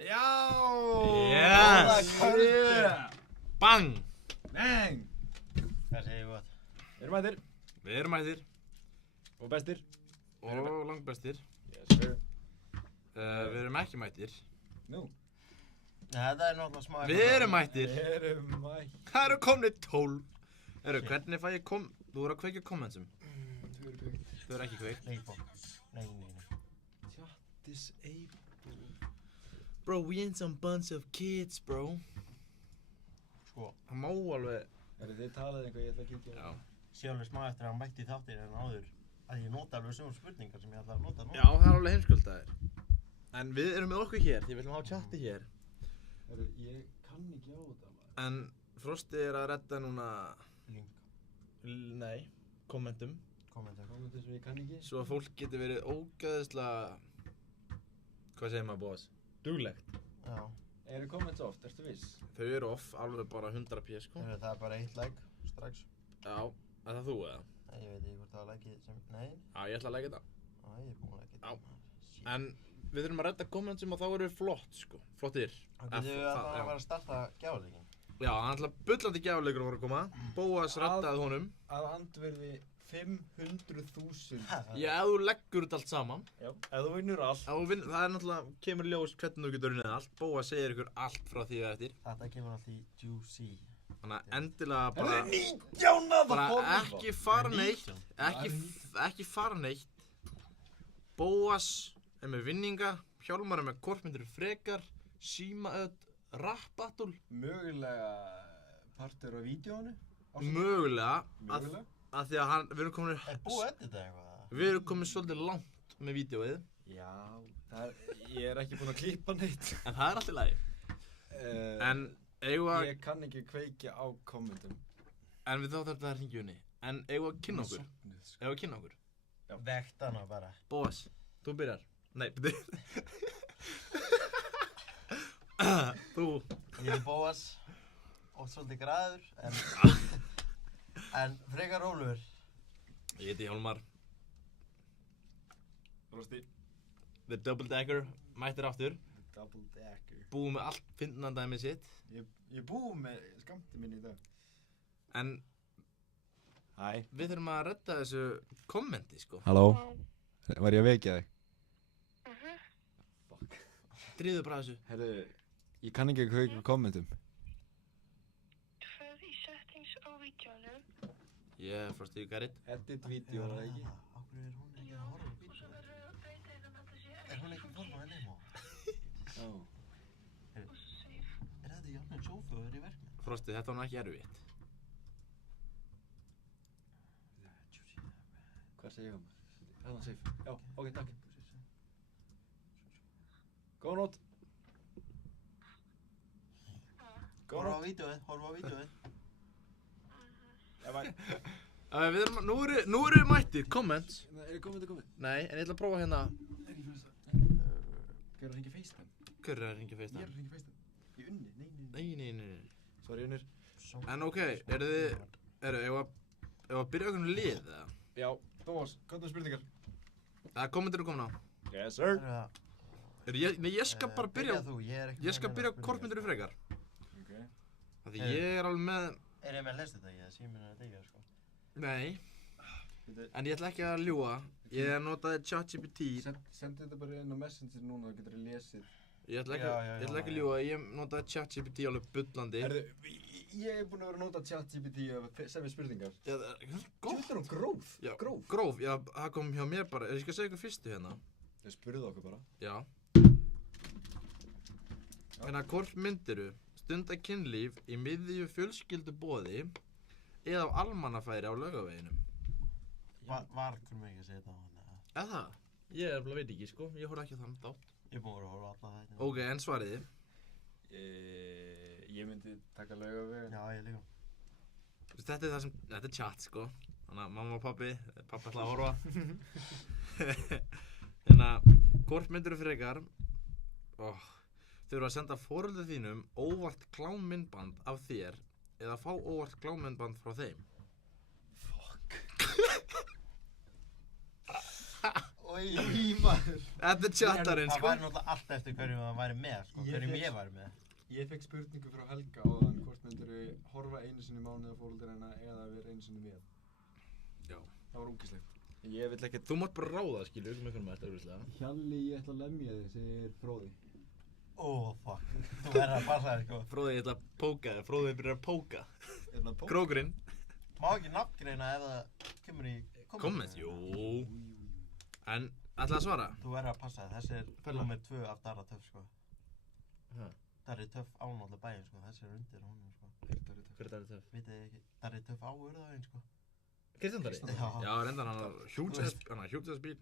Já! Yes! Yeah! Bang! Bang! Hvað segir ég gott? Við erum mættir Við erum mættir og bestir. og langbestir. Yes, sir. Við erum ekki mættir. Nú. Þetta er náttúrulega smá Við erum mættir. Við erum mættir. Það eru komnir 12. Hvernig fæ ég Þú voru að kveikja kommentsum. Þau eru kveikt. Þau eru ekki kveikt. Leikbók. Nei. Chat disable. Bro, we ain't some bunch of kids, bro. Sko, Það má alveg. Þið talaði eitthvað, ég ætla að kíkja. Já. sé alveg smá eftir að hann mætti í þáttir en áður að ég nota alveg sögum spurningar sem ég ætla að nota núna. Já, það er alveg heimskuldaðir. En við erum með okkur hér, því við viljum hafa chatti hér. Ég kann ekki á þetta maður. En Frosti er að redda núna, Link, nei, kommentum. kommenta. Kommentir sem ég kann ekki. Svo að fólk geti verið ógeðslega, hvað segir maður bóðs? Duglegt. Já, Eru comments oft, ertu viss? Þau eru off, alveg bara 100p sko. það er bara 1 like strax. Já, er það þú eða? Nei, ég veit ekki hvort það var likeið sem, nei. Já, ég ætla að leggja þetta. Ég er búinn að like Já. þetta. En við þurfum að redda kommentum og þá erum við flott sko. Flottir. Það getur við að fara að starta gjáleikin. Já, hann ætla bullandi gjafleikur að fara að koma. Bóas reddaði honum. Að andverði 500.000. Já, ef þú leggur þetta allt saman. Já. Ef þú vinnur allt. Það er náttúrulega, kemur ljós hvernig þú getur unnið allt. Bóas segir ykkur allt frá því að eftir. Þetta kemur allt í juicy. Þannig að endilega bara, 19 að bara það komið. ekki fara neitt. Ekki fara neitt. Bóas er með vinninga. Hjálmar er með kortmyndir frekar. Símaöð, rapbattul. Mögulega partur á vídeónu. Mögulega. Mögulega. Að því að við erum komin Búið að edita eitthvað? Við erum komin svolítið langt með vídeóið. Já, ég er ekki búinn að klippa neitt. En það er allt í lagi. En eigum að, Ég kann ekki kveikja á kommentum. en við þá þarfum það að hringja unni. En eigum að kynna okkur. Sofnuð, sko. Eigum að kynna okkur. Vekt hana bara. Bóas, þú byrjar. Nei, byrju. Þú. Ég er Bóas, oft svolítið graður, en frekar rólegur. Ég heiti Hjálmar. Rosti. The Double Decker, mættir aftur. Double decker. Búið með allt fyndnandæmið sitt. Ég búið með skamti minn í dag. En Hæ. við þurfum að redda þessu kommenti, sko. Halló. Var ég að vekja þig? Fuck. Dríðu bara þessu. Herru, ég kann ekki kveikja á kommentum. För í settings á vídeónum Yeah, Frosty, you got it. Edit vídeo eða ekki? Ákveður er hún ekki að horfa á og bíl? svo verður að breyta hérna að það sé Er hún ekki að horfa á Nemo? Já. og save. Er þetta jafnveg sófu og er í verkefni? Frosty, þetta var nú ekki erfitt. Hvað segir ég Hérna safe. Já, ok, takk. Góða nótt. Góða Horfa á nótt. vídeóið. Já, bæ. Við erum, nú eru við mættir, comments. Er ég komið? Nei, en ég ætla að prófa hérna. Er ég fyrir þess Hver er að hringja FaceTime? Hver er að hringja Ég er FaceTime? að hringja FaceTime. Ég unni, Nei. Sorry, Unnur. En ok, eigum að byrja okkur um lið, eða? Já, Bóas, hvað er spurningar? Kommentir eru komin á. Yes, sir. Nei, ég skal bara byrja, þú, ég skal byrja á kortmyndir frekar. Ok. Af því ég er alveg með, Er ég með lestutæki eða síminn er að deyja, sko? nei, Þetta- en ég ætla ekki að ljúga. Ég notaði ChatGPT. Sendi þetta bara inn á Messenger núna, þá getur þið lesið. Ég ætla Já, ekki að ljúga, ég notaði ChatGPT alveg bullandi. Herðu, ég er búinn að vera að nota ChatGPT sem er spurningar. Góð. Þetta er hún gróf. Já, Gróf. Gróf, já, það kom hjá mér bara. Ég skal segja ykkur fyrstu hérna. Þau spurðu okkur bara. Já. Hérna, hvort myndiru stunda kynlíf í miðju fjölskylduboði eða á almannafæri á Laugaveginum? Var kunum ekki að segja þetta á hann? Eða það? Ég veit ekki, sko. Ég horfði ekki á þann þátt. Ég er búinn að horfa á alla þetta. Ok, en svariði? Ég myndi taka Laugaveginn. Já, ég líka. Þetta er það sem, þetta er chat, sko. Þannig að mamma og pappi ætla að horfa. Hérna, hvort myndiru frekar? Þau eru að senda foreldrum þínum óvart klámmyndband af þér eða fá óvart klámmyndband frá þeim. Oj, Í maður. Þetta er chattarinn, Það sko. væri náttúrulega allt eftir hverjum það væri með, sko. Hverjum ég væri með. Ég fekk spurningu frá Helga áðan hvort myndirðu horfa einu sinni í mánuði á fóreldrina eða vera einu sinni með. Já. Það var ógeðslegt. Ég vil ekkert... Þú mátt bara ráða, skilur, sem einhvern veginn auðvitað. Hjalli, ég ætla að lemja þig, segir Fróði. Fuck. Þú verður að passa þig, sko. Fróði, ég ætla að póka þig. Fróði byrjar að póka. Er það pók? Krókurinn. Má ekki nafngreina ef það kemur í Komment, jú. En, ætlaði að svara? Þú verður að passa þig. Þessi er Fella. nummer 2 af Darra Töff, sko. Hæ? Darri Töff á náttúrulega bæinn, sko. Þessi er undir honum, sko. Hver er Darri Töff? Vitið þið ekki, Darri Töff á Urðaveginn, sko. Kristján Darri? Já. Já, reyndan hann har hjúts bíl.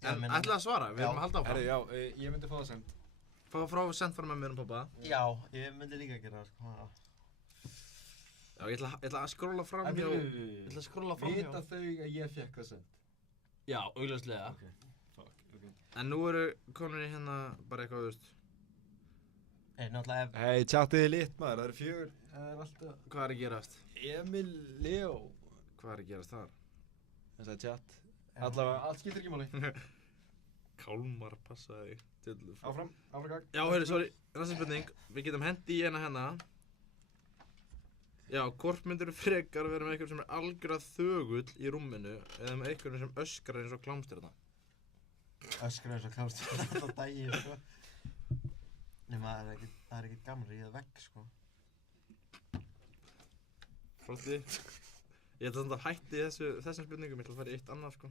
Já, En meina- ætlaði að svara, við erum að halda áfram. Herri, já, ég myndi fá það sent. Fá frá sent frá mér og pappa. Já, ég myndi líka gera það, sko. Já, ég ætla að skróla fram En hjá. við Ég ætla að skróla fram vita hjá. þau að ég fekk það sent. Já, augljóslega. Fuck, ok. En nú eru konur í hérna bara eitthvað, þú veist. Náttúrulega ef... Hei, tjattiði lit maður, það eru 4. Það er alltaf... Hvað er að gerast? Emil Leo. Hvað er að gerast þar? Það er tjatt. Allavega, allt skiptir ekki máli. Kálmar, passaði þig. Áfram gagn. Já, heyrðu, sorry, næsta spurning. Við getum hendi í hérna. Já, hvort myndirðu frekar vera með einhvern sem er algjörlega þögull í rúminu eða með einhvern sem öskrar eins og klámstjarna? Öskra eins og klámst alltaf daginn, sko. Nema það er ekkert gaman að ríða vegg, sko. Frosti? Ég ætla samt að hætti þessum spurningum, ég ætla að fara í eitt annað, sko.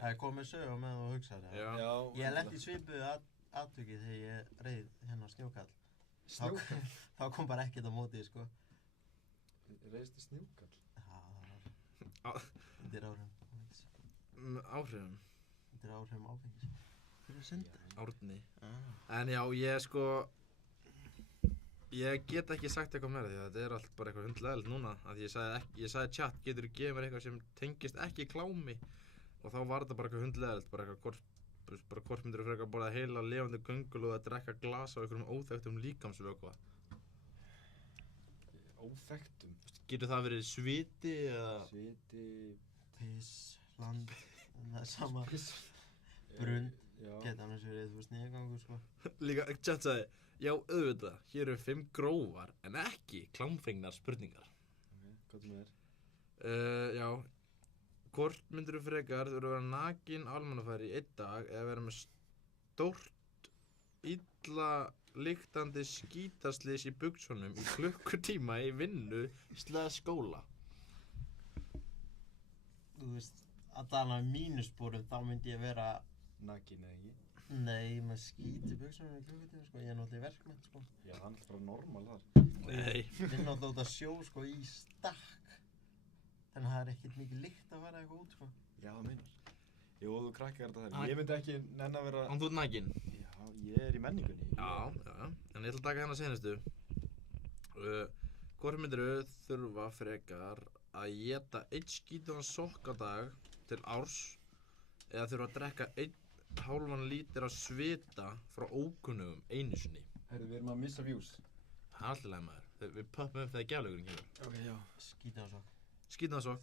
Það er komið sög á meðan þú hugsaði það. Já. Ég lenti í svipuðu atviki þegar ég reið hérna á snjókall. Snjókall? Þá kom bara ekkert á móti, sko. Reiðstu snjókall? Það var undir áhrifum. Áhrifum? Undir áhrifum áfengis. Fyrir að senda? Árni. En já, ég get ekki sagt eitthvað meira því að þetta er allt bara eitthvað hundleðilegt núna. Af því ég sagði chat, geturðu gefið mér eitthvað sem tengist ekki klámi? Og þá var þetta bara eitthvað hundleðilegt, bara hvort myndirðu frekar að borða heila lifandi göngul og að drekka glas á einhverjum óþekktum líkamsvökva. Óþekktum? Getur það verið sviti eða... Sviti... Piss, land, það er sama. Brund, geta annars verið, þú veist, niðurgangur, sko. Líka, chat sagði, já auðvitað, hér eru 5 grófar en ekki klámfengnar spurningar. Hvað með þér? Já. Hvort myndirðu frekar þú vera nakin á almannafæri í 1 dag eða vera með stórt, illa lyktandi skítaslys í buxunum í klukkutíma í vinnu /skóla? Þú veist, að tala um mínusporum, þá myndi ég vera... Nakin eða ekki? Nei, með skít í buxunum í klukkutíma, sko. Ég er náttúrulega í verkmennt, sko. Já, það er alltaf bara normal þar. Nei. Við erum náttúrulega út að sjó, sko, í stakk. Þannig að það er ekkert mikið lykt að fara eitthvað út, sko. Já, það meinar. Jú, þú krakkar þetta þar. Ég myndi ekki nenn að vera... Og þú ert nakin? Já, ég er í menningunni. Já. En ég ætla að taka hérna senastu. Hvort myndirðu þurfa frekar að éta 1 skítugan sokk á dag til árs eða þurfa að drekka 1,5 lítra af svita frá ókunnugum einu sinni? Herru, við erum að missa views. Það er alltaf leið maður. Við poppum upp þegar gjafleikurinn kemur. Ok, já. Skítasokk. Skítugan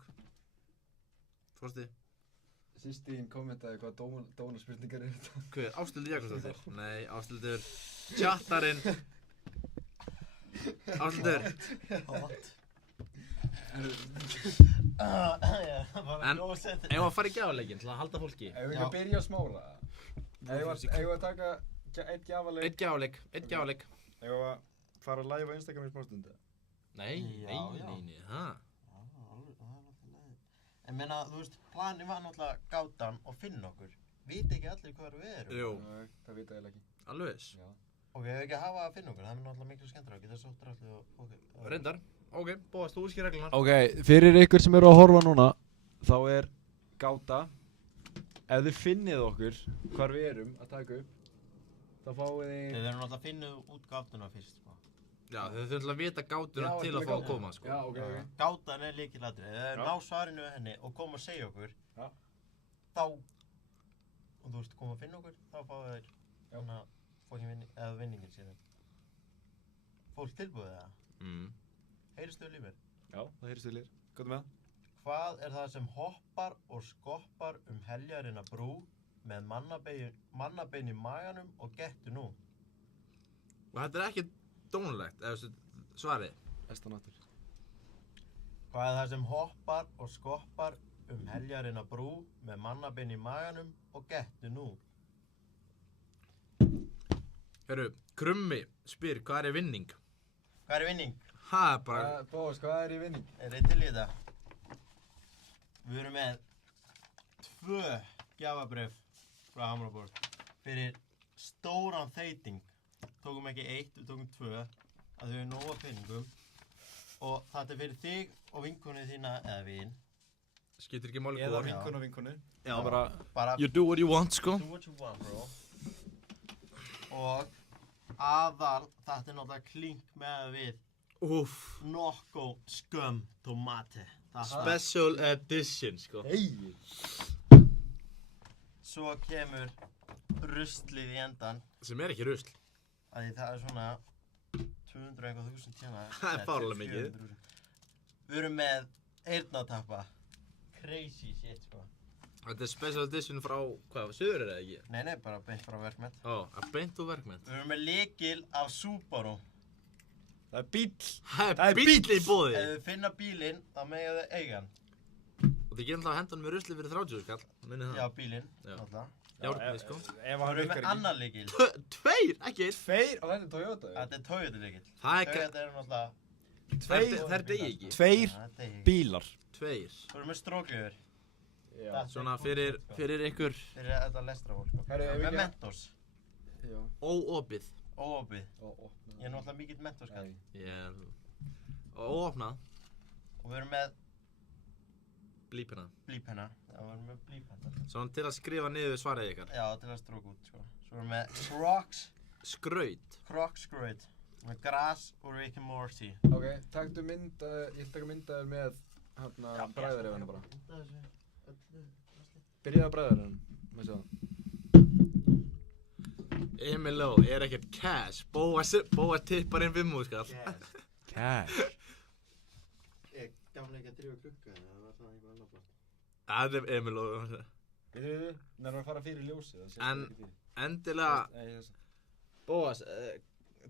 Frosti? Sýstín kommentaði hvað dónaspurningar eru þetta. Hver? Ásthildur Jakobsdóttir? Nei, Ásthildur Chattarinn. Ásthildur. Hot. En eigum að fara í gjafleikinn til að halda fólki? Eigum við ekki að byrja að smára? Eigum við að taka 1 gjafaleik? Einn gjafleik. Eigum við að fara að live á Instagram í smástundu? Nei, Já. ha? En meina, þú veist, planið var náttúrulega gátan og finna okkur. Viti ekki allir hvar við erum. Jú, Nei, það vita eiginlega ekki. alveg viss. Já. Og við hefum ekki að hafa að finna okkur, það er náttúrulega miklu skemmtilega að geta sótt ræðli og ok. Reyndar. Ok, Bóas, þú útskýr reglunar. Ok, fyrir ykkur sem eru að horfa núna, þá er gáta. Ef þið finnið okkur hvar við erum að taka upp, þá fáið þið... Við verðum náttúrulega að finna út gátuna fyrst, sko. Já, þau þurfum að vita gátuna til að fá að koma, sko. Já, ok. Gátan er lykilatriði. Ef Já. þau ná svarinu við henni og koma að segja okkur, Já. þá, og þú veist, koma að finna okkur, þá fáið þeir svona vinningin síðan. Fólk tilbúið það? Mm. Heyrstu lífið? Já, það heyrst til þér. Hvað með það? Hvað er það sem hoppar og skoppar heljarina brú með mannabein í maganum og gettu nú? Og þetta er ekki dónulegt, eða svarið. Hestan aftur. Hvað er það sem hoppar og skoppar heljarina brú með mannabein í maganum og gettu nú? Hörru, Krummi spyr hvað er vinning? Hvað er vinning? Ha, bara... Bóas, hvað er í vinning? Er þið til í þetta? Við erum með 2 gjafabréf frá Hamraborg fyrir stóran þeyting. Tókum ekki 1, við tókum 2 að þau eru nóg af peningum og þetta er fyrir þig og vinkonið þína eða vin. Skiptir ekki máli Eða hvor. vinkonu. Já, Bara You do what you want, sko. do what you want, bro. Og aðal þetta er náttúrulega klink með við Úff. Nokko skömm tomati. Special edition, sko. Hey! Svo kemur ruslið í endan. Sem er ekki rusl. Því það er svona 200 eitthvað þúsund hérna. Það er fáránlega mikið. Við erum með eyrnatappa. Crazy shit, sko. Þetta er special edition frá, hvað, Suður eða ekki? Nei, bara beint frá verkmenn. Ó, að beint úr verkmenn. Við erum með lykil af Subaru. Það er bíll. Það er bíll í boði. Ef þið finna bílinn, þá megið þið eiga hann. Og þið getur alltaf að henda hann með rusli fyrir 30 skall. Minnið það. Já, bílinn, Já. náttúrulega. Járnið, sko. Ef Við hann erum virkar með ekki. annan lykil. 2, ekki 1. 2 og þetta er Toyota. Þetta er Toyota lykil. Það er Toyota eru náttúrulega... Það er degi ekki. 2 Það er degi. bílar. 2. Svo erum við stróklifur. Já. Svona fyrir ykkur Fyrir þetta lestrafólk, sko. Herru, ef Með ekki- Mentos. Já. óopið. Óopið. Og Ég er náttúrulega mikill Mentos-kall. Óopnað. Og við erum með Blípina. blípenna. Já, við erum með blípenna. Svona til að skrifa niður svarið ykkar. Já, til að stróka út, sko. Svo erum við með Crocs. Skraut. Crocs Skraut. Með gras og Rick and Morty. Ok, taktu mynd, ég ætla taka myndaður með hérna bræðarefinu bara. Byrjaði á bræðarefinu, með sjá það. Emil Ló, er ekkert cash. Bóas tippar inn 5 skall. Cash. Ég gaf hann ekki að drífa klukka, það var það einhver annar plast. Það er Emil Ló. Við nærmum að fara fyrir ljósið, það En- ekki fyrir. Endilega, Bóas,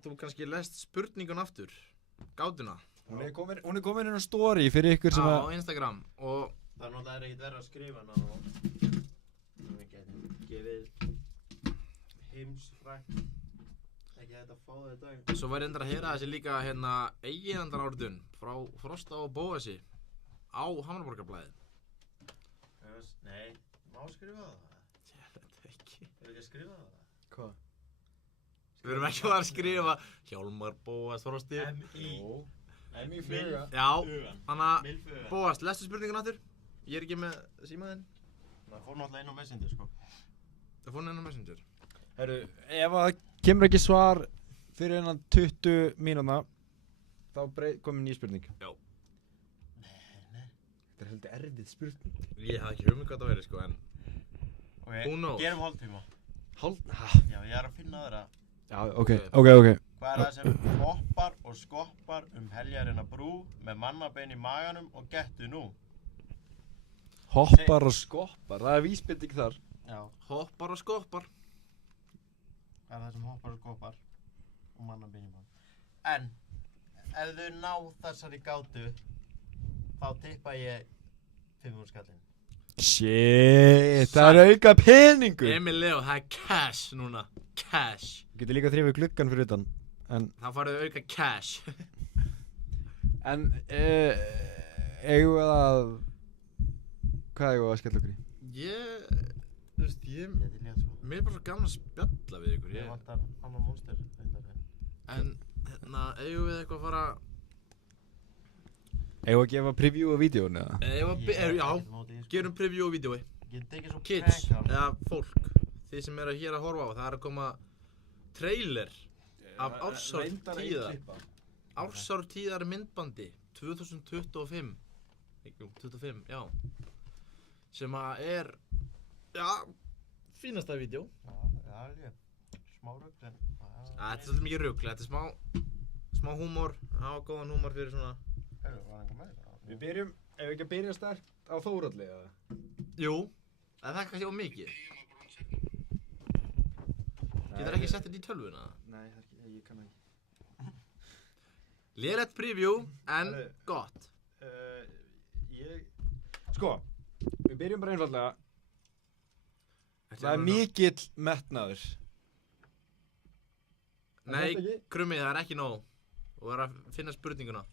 þú kannski lest spurningun aftur. Gátuna. Hún er komin inn á story fyrir ykkur sem Á að... Instagram. Og Það er náttúrulega ekkert verið að skrifa hana og við getum gefið heimsfrækt. Ekki hægt að fá þetta í dag. svo væri endur að heyra þessi líka hérna eiginandaráritun frá Frosta og Bóasi á Hamraborgarblæði. Nei, má skrifa það? Ég veit ekki. Er ekki að skrifa það? Hvað? Við erum ekki að skrifa Hjálmar Bóas Frosti. M.I. M.I. fluga. Já, Flugan. þannig að Milflugan. Bóas, lestu spurningun aftur. Ég er ekki með símaðinn. Það fór náttúrulega inn á Messenger, sko. Það fór henni á Messenger. Herru, ef að kemur ekki svar fyrir innan 20 mínúna, þá komin ný spurning. Já. Þetta er heldur erfið spurning. Ég hafði ekki hugmynd hvað það verið sko, en Ok, Who knows? gerum hálftíma. Ha? Já, ég er að finna aðra. Já, ok. Hvað er það sem hoppar og skoppar heljarina brú með mannabein í maganum og gettu nú? Hoppar og skoppar, það er vísbending þar. Já. hoppar og skoppar. Hvað er það sem hoppar og skoppar og mannabein í maganum? En, ef þau ná þessari gátu, þá tippa ég 500 skallinn. Shit, það er auka peningur. Emil Leo, það er cash núna. Cash. Getur líka þrifið gluggan fyrir utan. Það farið auka cash. En, eigum við að... Hvað eigum við að skella okkur í? Þú veist, Ég til ég að svo. mér er bara svo gaman að spjalla við ykkur. Ég vantar annan monster reyndar en. En, hérna, eigum við eitthvað að fara... Eigum við að gefa preview af vídeónu eða? Já, gerum preview á vídeói. Ég tekið svo Kids, prank eða fólk, þið sem eru hér að horfa á, það er að koma trailer af ársártíðar myndbandi 2025. Jú, 25, já. Sem að er, já, fínasta vídeo. Já, alveg. Smá rugl en. Þetta er svolítið mikið rugl, þetta er smá húmor, á góðan húmor fyrir svona. Herru, var einhver með þetta? Við byrjum Ef við ekki að byrja sterkt á Þóralli eða? Jú, en það er kannski of mikið. Getur ekki sett þetta í tölvuna? Nei, ég kann ekki. Lélegt preview, en gott. Sko, við byrjum bara einfallega. Það er mikill metnaður. Nei, þetta ekki? Krummi, það er ekki nóg. Þú verður að finna spurninguna.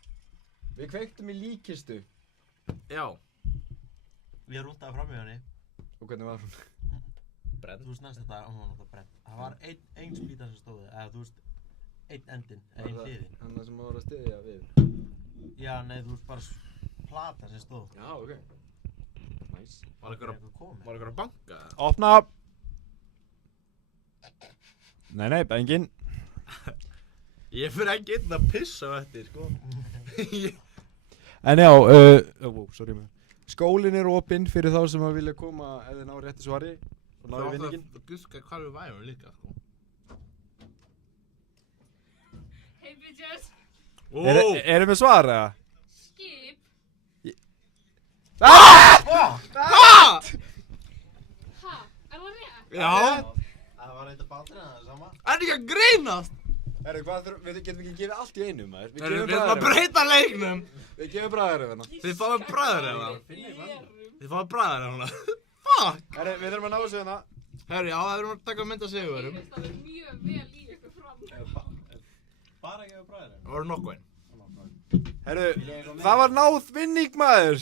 Við kveiktum í líkistu. Já. Við rúntaði fram í henni. Og hvernig var hún? Þú veist næst þetta, hún var náttúrulega brent. Það var ein spýta sem stóði, eða þú veist, einn endin, eða einn hliðin. Hann það sem var að styðja við. Já, nei, þú veist bara plata sem stóð. Já, ok. Nice. Var ykkur að banka? Opna! Nei, enginn. Ég fyrir ekki inn að pissa á þetta, sko. En já, sorry maður. Skólinn er opinn fyrir þá sem að vilja koma ef þið ná rétti svari og ná í vinninginn. Þú átt að guska hvar við værum líka, sko. Hey bitches. Erum við svar eða? Skip. Ha! Ha? Er það rétt? Já. Það var eitthvað bátur en það er sama. Er ekki að grínast? Herru, við getum ekki gefið allt í einu maður. Við erum að breyta leiknum. Við gefum bræðar hérna. Þið fáum bræður eða? Erum. Þið fáum bræður eða? Fuck! Herru, við þurfum að ná þessu hérna. Herru, já, það erum að taka mynd af Sigurverum. Ég veist að það er mjög vel í ykkur fram. Bara ekki að bræða Það voru nokkuð einn. Herru, það var náð vinning maður.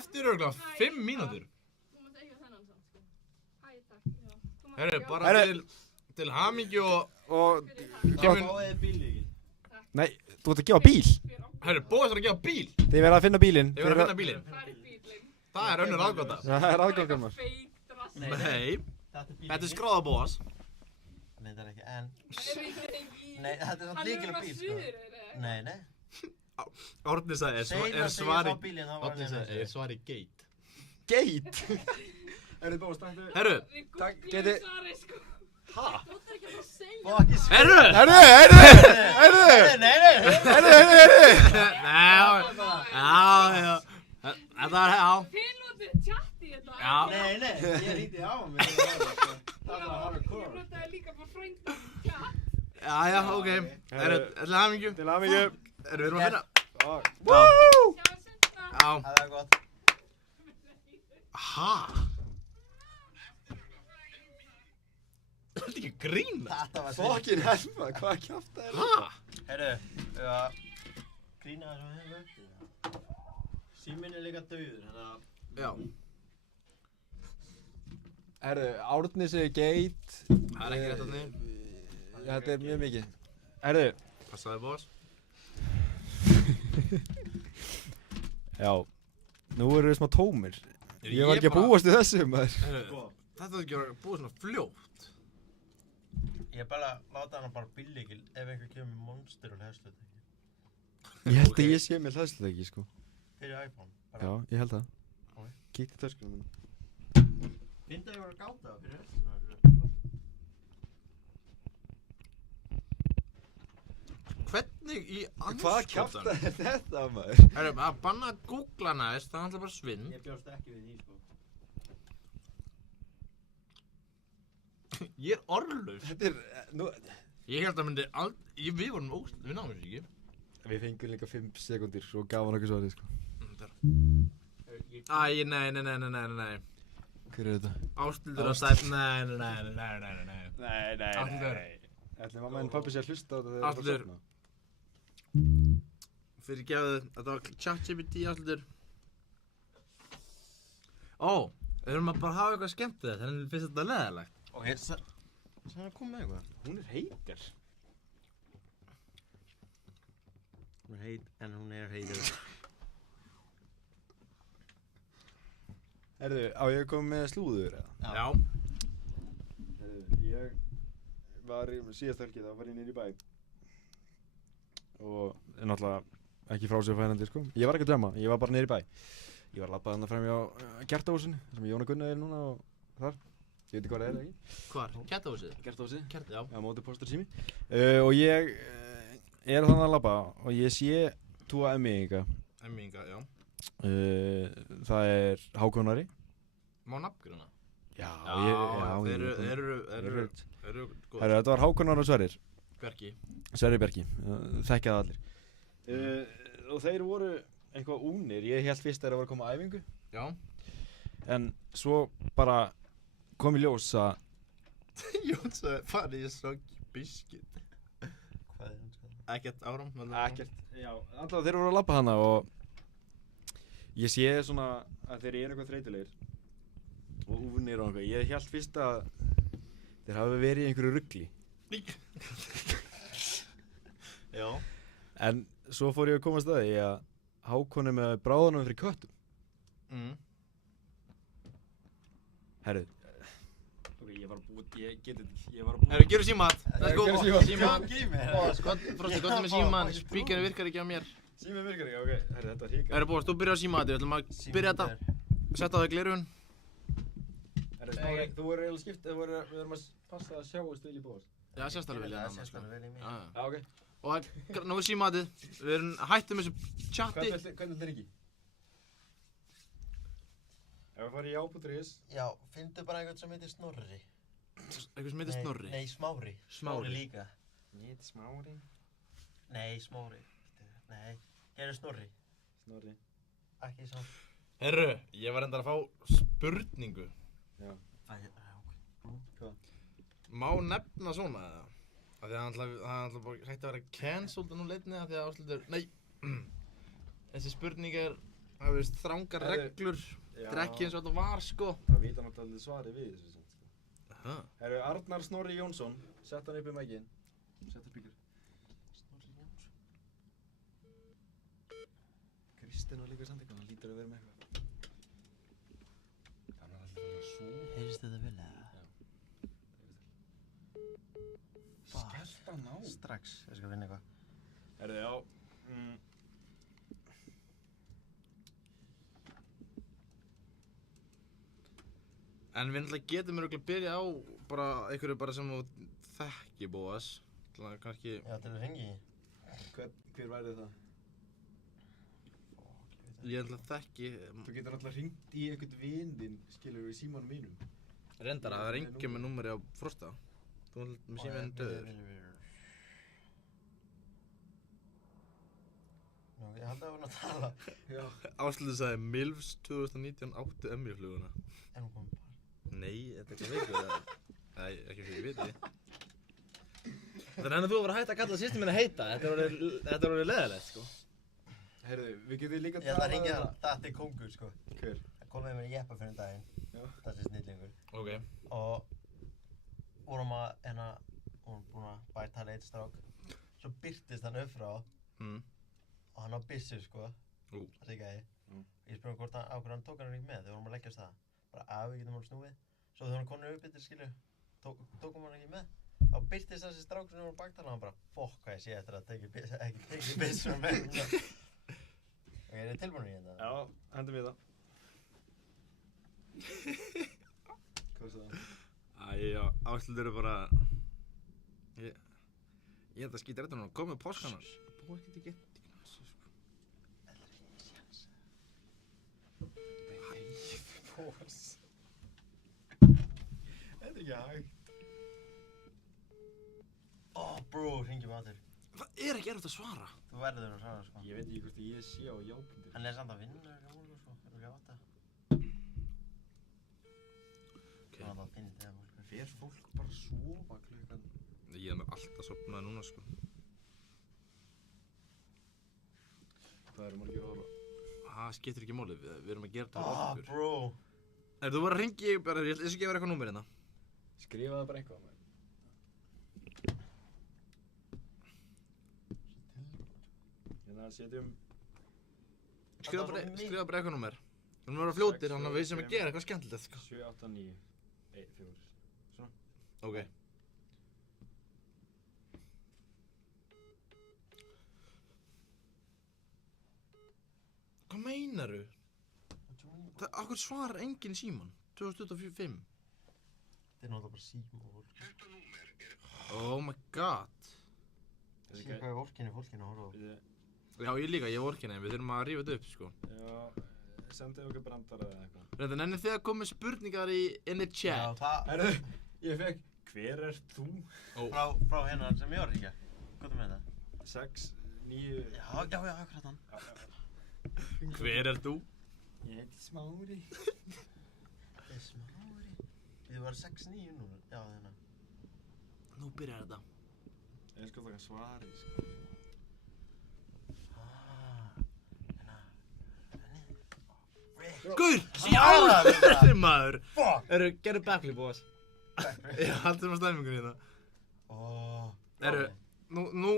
Eftir örgulega 5 mínútur. Þú mátt ekki að þennan samt, sko. Hæ, takk. Já. Þú mátt Herru, ekki á- bara til hamingju og... Og, Kemur- Fáðið bíllíkil. nei, þú ert að gefa bíl. Herru, Bóas er að gefa bíl. Þið verða að finna bílinn. Þið verður að finna bílinn. Það er bílinn. Það er önnur aðgóta. Það er aðgangar maður. Fake drasl. Nei, Þetta þetta er skráða Bóas. Nei, það er ekki, en... Erum við ekki í- Nei, þetta er samt líkilega bíl, sko. Nei, nei. Árni sagði, er Seinast þegar svari... ég sá bílinn, þá var Árni hann sagði, er svari gate. Gate. Herru, Bóas, takk fyrir. Herru, Við Takk, googlum geti- svarið, sko. Ha? Þú ætlar ekki að fara að segja. Fuck is... herru! Herru! Nei. Já. Þetta var, já. Þið notið chat í þetta. Já. Nei, ég hringdi á mig. Það var Ég hardcore. notaði líka bara frænda chat. Já, ok. Herru, til hamingju. Til hamingju. Herru, við erum að finna. Woo! Sjá senda. Já. Það er gott. Ha? Þetta er ekki að grína. Þetta var Fokkin helma, hvað kjafta er Ha? Herru, grína það sem við hefum öllum. Síminn er líka dauður, þannig að... Já. Herru, Árni segir gate. Það er ekki rétt að þið. Þetta er mjög mikið. Herru, Passaði Bóas. já. Nú erum við smá tómir. Ég var ekki að bara- búast við þessu maður. Herru, þetta er ekki að búa svona fljótt. Ég bara láta hana bara bíllíkil ef einhver kemur með monster og heslut. Ég held Ok. að ég sé með hlæsleiki sko. Fyrir iPhone. Já, ég held það. Ok. Kíkti töskunum minn. Fyndi að ég var að gáta það fyrir hestluna. Hvernig í Hvað kjafta anskotanum? er þetta maður? Herru, að banna að googla næst, það er alltaf bara svinn. Ég bjóst ekki við því, sko. Ég er orðlaus. Þetta er, nú, Ég held að myndi við vorum við náðum þessu ekki. við fengum líka 5 sekundir og gaf hann okkur svarið sko. Æ, nei. Hver er þetta? Ástildur að stæp, nei. Nei, Ástildur. Ætli mamma en pabbi sé að hlusta á þetta þegar Ástildur. sofna? Fyrir gefðu, þetta var ChatGPT Ástildur. Ó, við erum að bara hafa eitthvað skemmtilegt, þannig finnst þetta leðilegt. Ok, sem að koma með eitthvað. Hún er heitar. Hún er heit, en hún er heitur. Herðu, á ég að koma með slúður eða? Já. Herðu, ég var í síðast helgi, þá var ég niður í bæ. Og náttúrulega ekki frá sig fænandi sko. Ég var ekki að djama, ég var bara niður í bæ. Ég var að labba þarna fram hjá Kertahúsinu, sem Jóna Gunnar er núna og þar. Ég veit ekki hvað það er, ekki? Hvar? Kertahúsið? Kertahúsið. Já. Já, móti postur sími. Og ég er þannig að labba og ég sé tvo emmiðinga. Emminga, já. Það er Hákonari. Má nafngruna? Já, þeir eru góð. Herru, þetta var Hákonar og Sverrir. Bjarki. Sverrir Bjarki, þekkja það allir. Og þeir voru eitthvað únir. Ég held fyrst þeir að vera að koma á æfingu. Já. En svo bara kom í ljós að Jón sagði, farið ég svo biskit. Hvað er það? Ekkert áram. ekkert, já, alltaf þeir voru að labba hana og ég sé svona að þeir eru eitthvað þreytulegir og únir og eitthvað. Ég held fyrst að þeir hafi verið í einhverju rugli. Já. En svo fór ég að komast að því að Hákon er með bráðanum fyrir köttum. Herru, ok, ég var að búið, ég geti þetta, ég var að búið. Herru, gerum símat. Let's go. Gerum símat. Símat. Frosti, gott með síman. Spíkerinn virkar ekki á mér. Síminn virkar ekki, ok. Herru, þetta er híkar. Herru, Bóas, þú byrjar á símati. Við ætlum að byrja þetta. Setta á þig glerun. Herru, Smári, þú voru eiginlega skipt, við erum að passa að sjá stil í Bóas. Já, sérst alveg vel í Það þannig, sést sko. alveg vel í mér. Já, ok. Og nú er símatið. Við erum hættum þessu chatti. Hvernig þetta er ekki? Ef við farið í já.is. Já, finndu bara einhvern sem heitir Snorri. Eitthvað sem heitir Snorri. Nei, Smári. Smári. líka. Ég heiti Smári. Nei, Smári. Nei, hér er Snorri. Snorri. Ekki sá. Herru, ég var endar að fá spurningu. Já. Ok. Má nefna svona eða? Af því að það er alltaf bara hægt að vera cancelled nú leitni af því að áslutur... Nei! Þessi spurning er... Það veist þrangar reglur. Þetta er ekki eins og þetta var, sko. Það vita náttúrulega svarið við þessu samt, sko. Aha. Herru, Arnar Snorri Jónsson. Sett hann upp í mækinn. Sett upp spíkur. Snorri Jónsson. Kristinn var líka samt eitthvað, hann lítur að vera með eitthvað. Hann var alltaf að svo. Heyrist þetta vel eða? Skellt hann á. Strax, ég skal finna eitthvað. Herru, já. En við náttúrulega getum örugglega byrja á bara einhverju bara sem þú þekki, Bóas. Til að kannski... Já, til að hringi í. Hver væri það? Ég náttúrulega þekki... Þú getur alltaf hringt í einhvern vin þinn, skilur við, í símanum mínum. Reyndar að það er enginn með númeri á Frosta. Þú er með síminn döður. Nú, ég held að vera að tala. Já. Áslutur sagði Milfs 2019 áttu Emmy-fluguna. En hún kom bara. Nei, þetta er eitthvað veikur eða? Nei, ekki fyrir viti. Þannig að þú var að hætta að kalla systir minn að heita. Þetta er orðið leðilegt, sko. Herru, við getum líka Ég ætla að hringja það. Þetta er kongur, sko. Hver? Það kom með mér í jeppa fyrir daginn. Já. Þessi snillingur. Ok. Og vorum að, vorum búin að bæta eitt strák. Svo birtist hann upp frá og hann á byssu, sko. Þessi gæði. Ég spurði hvort hann, á hverju hann tók hann ekki með, þegar vorum að leggja af stað. Bara að við getum hann snúið. Svo þegar hann konur upp yfir, skilju, tókum hann ekki með. Þá birtist þessi strák sem voru baktala og hann bara, fokk hvað ég sé eftir að ekki tekið byssu með. Ok, er þið tilbúinir í þetta? Já, hendum við það. Hvað sagði það? Æja, Áslutur er bara... Ég held að skýta rétt hann og koma með páskanar. Bóas getur gett ekki þessu, sko. Bóas. Þetta er ekki hægt. Bro, hringjum aftur. Það er ekki erfitt að svara. Þú verður að svara, sko. Ég veit ekki hvort ég sé á já.is. Hann er samt að vinna á morgun, sko. Er ekki að vata? Okay. Það var að finna þetta, fólk. Fer fólk bara að sofa klukkan? Ég er með alltaf sofnað núna, sko. Hvað erum að gera að horfa? Það skiptir ekki máli, við erum að gera þetta fyrir okkur. Bro. Þú var að ringi, bara, ég ætla að gefa þér eitthvað númer hérna. Skrifa það bara eitthvað, maður. Hérna setjum... Skrifa bara eitthvað númer. Við erum að vera fljótir, þannig að við sem að gera eitthvað skemmtilegt, sko. 7, 8, 9, 1, 4. Svona. Ok. Hvað meinaru? Akkur svarar enginn í síman? 2025? Þetta er náttúrulega bara síma og fólk. Oh my god. Sér hvað er fólkinu að horfa á. Já, ég líka, ég vorkenni þeim, við þurfum að rífa þetta upp, sko. Já, sendið okkur brandara eða eitthvað. Þetta nennið þið að koma með spurningar in the Já, chat. það Herðu, ég fekk, hver ert þú? frá hérna sem ég var ekki. Hvað er með þetta? 6, 9... Já, akkurat hann. Hver er þú? Ég heiti Smári. Þetta er Smári. Þið var 6-9 núna. Já, þennan. Nú byrjar þetta. Ég skal taka svarið, sko. Gaur! Sjálfur maður! Fuck! Gerðu backflip, boss. Já, haldum að stæmingunni hérna. Nú,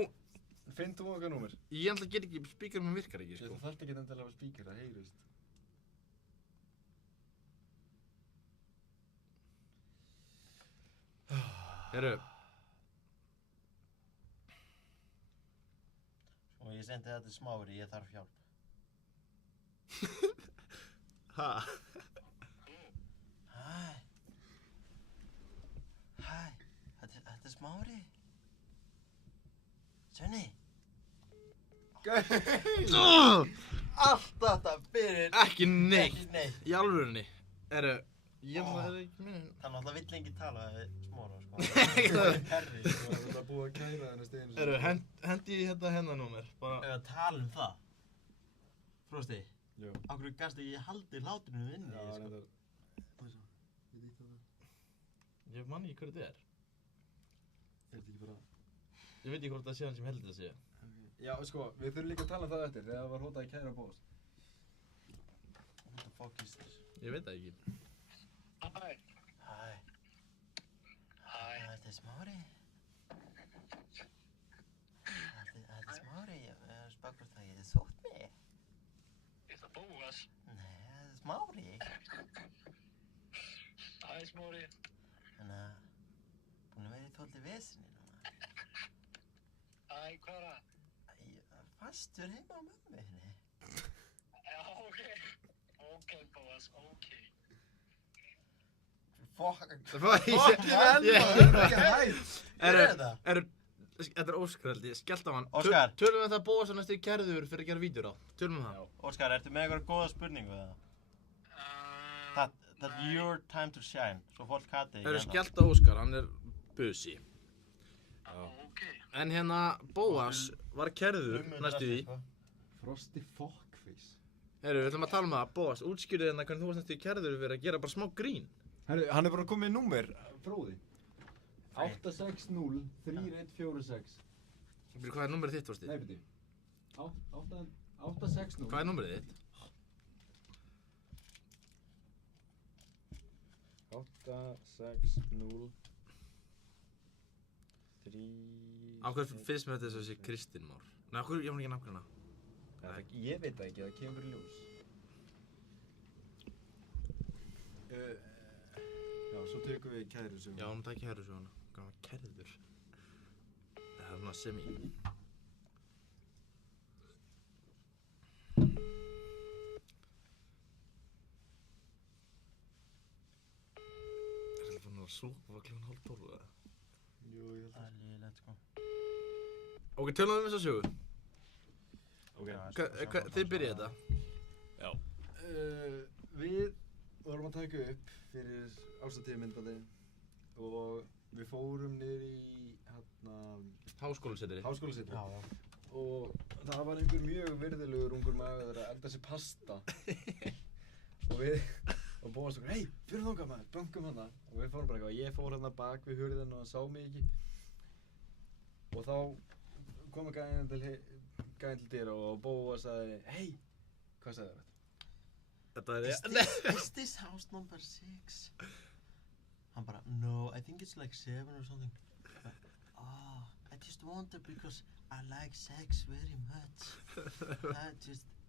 Finn þú okkar númer? ég ætla að geta ekki, spíkarum minn virkar ekki, Þú sko. þarft ekki endilega að spíkir, það heyrist. Og ég sendi þetta til Smári, ég þarf hjálp. Ha? Hæ, þetta er Smári. Svenni. Allt þetta fyrir Ekki neitt. ekki neitt. Í alvörunni. Ég ekki minn. Það náttúrulega vill engi tala við Smára, sko. Það er alltaf búið að kæra þennan steginu. Hendi í þetta númer. Bara. Ef að tala um það. Frosti, Jú. af hverju gast ekki haldið hláturinn inni, Já, sko? reyndar. Ég dýtti það. Ég man ekki hverju þetta er. Er þetta ekki bara... Ég veit ekki hvort það sé hann sem heldur það sé. Já, sko, við þurfum líka að tala um það eftir, þegar það var hótað að kæra bóðs. What the fuck is this? Ég veit það ekki. Hæ. Þetta er Smári. Þetta er Smári, ég spurði hvort það getið sótt mig. Er það Bóas? Nei, þetta er Smári. Hæ, Smári. Þannig að, búin að vera í tóldi vesinni núna. Hæ, hvað er það? Fastur heima á mömmu henni. Já, ok. Ok, Bóas, ok. Fuck. Hver er það? Þetta er Óskar held ég, skellt á hann. Óskar. Tölum við það Bóas að næstu kærður fyrir að gera vídeor á. Tölum við það. Óskar, ertu með eitthvað góða spurningu eða? That's your time to shine, svo fólk hati þig. Skellt á Óskar, hann er busi. Ok. En hérna, Bóas var kærður næstu því. Frosty fuckface. Við ætlum að tala um það, Bóas, útskýrðu hérna hvernig þú varst næstu kærður fyrir að gera bara smá grín. Herru, hann er bara komið í númer, fróði. 860-3146. Hvað er númerið þitt, Frosti? Nei, beti. 860. Hvað er númerið þitt? 860 3 Á hvað finnst mér þetta þessi Kristinn Már? Nei, á hverju, ég var ekki nafngrana. Ég veit það ekki, það kemur í ljós. Já, svo tökum við kæru sem... Já, hann tækja herru svo hana. Hvað var kærður? Það er svona semi. Er það fann að sofa klukkan 11:30 eða? Jú, ég held Það er lélegt, sko. Ok, tölum við þess að sögu. Ok. Þið byrjið þetta. Já. Við vorum að taka upp fyrir ásatíðmyndadaginn og við fórum niður í Háskólasetri. Háskólasetri. Já, já. Og það var einhver mjög virðilegur ungur maður að elda sér pasta. og Bóas okkur, hei, fyrir þangað maður, bönkum hana. Og við fórum bara eitthvað, ég fór hana bak við hurðina og hann sá mig ekki. Og þá kom gæinn til dyra og Bóas sagði, hei, hvað sagði það? Þetta Is this house number 6? Hann bara, no, I think it's like 7 or something. I just wonder because I like sex very much.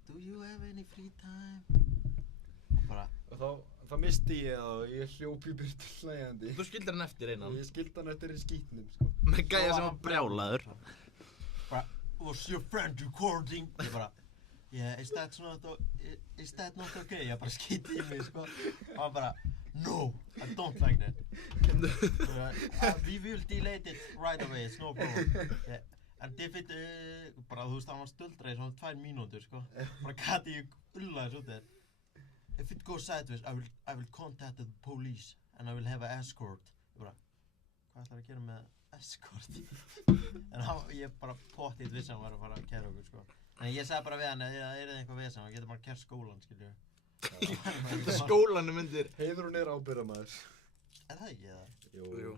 Do you have any free time? Hann bara, Og þá misti ég það og ég hljóp í burtu hlægjandi. Þú skildir hann eftir Og einan. ég skildi hann eftir í skítnum, sko. Með gæja sem var brjálaður. bara, was your friend recording? Ég bara, yeah, is that not okay? Ég bara skýtti í mig, sko. Og hann bara, no, I don't like that. We will delete it right away, it's no problem. Yeah, En þið fitt, bara þú veist, hann var stöldra í svona 2 mínútur, sko. Bara gati ég ulla þessu út þér. If it goes sideways, I will contact the police and I will have an escort. Ég bara, hvað ætlar að gera með escort? En ég bara pottið vissi hann var að fara að kæra okkur, sko. En ég sagði bara við hann, ef það er eitthvað vesen, hann getur bara kært skólan, skilju. Skólanum undir. Heiðrún er ábyrgðarmaður. Er það ekki, eða? Jú.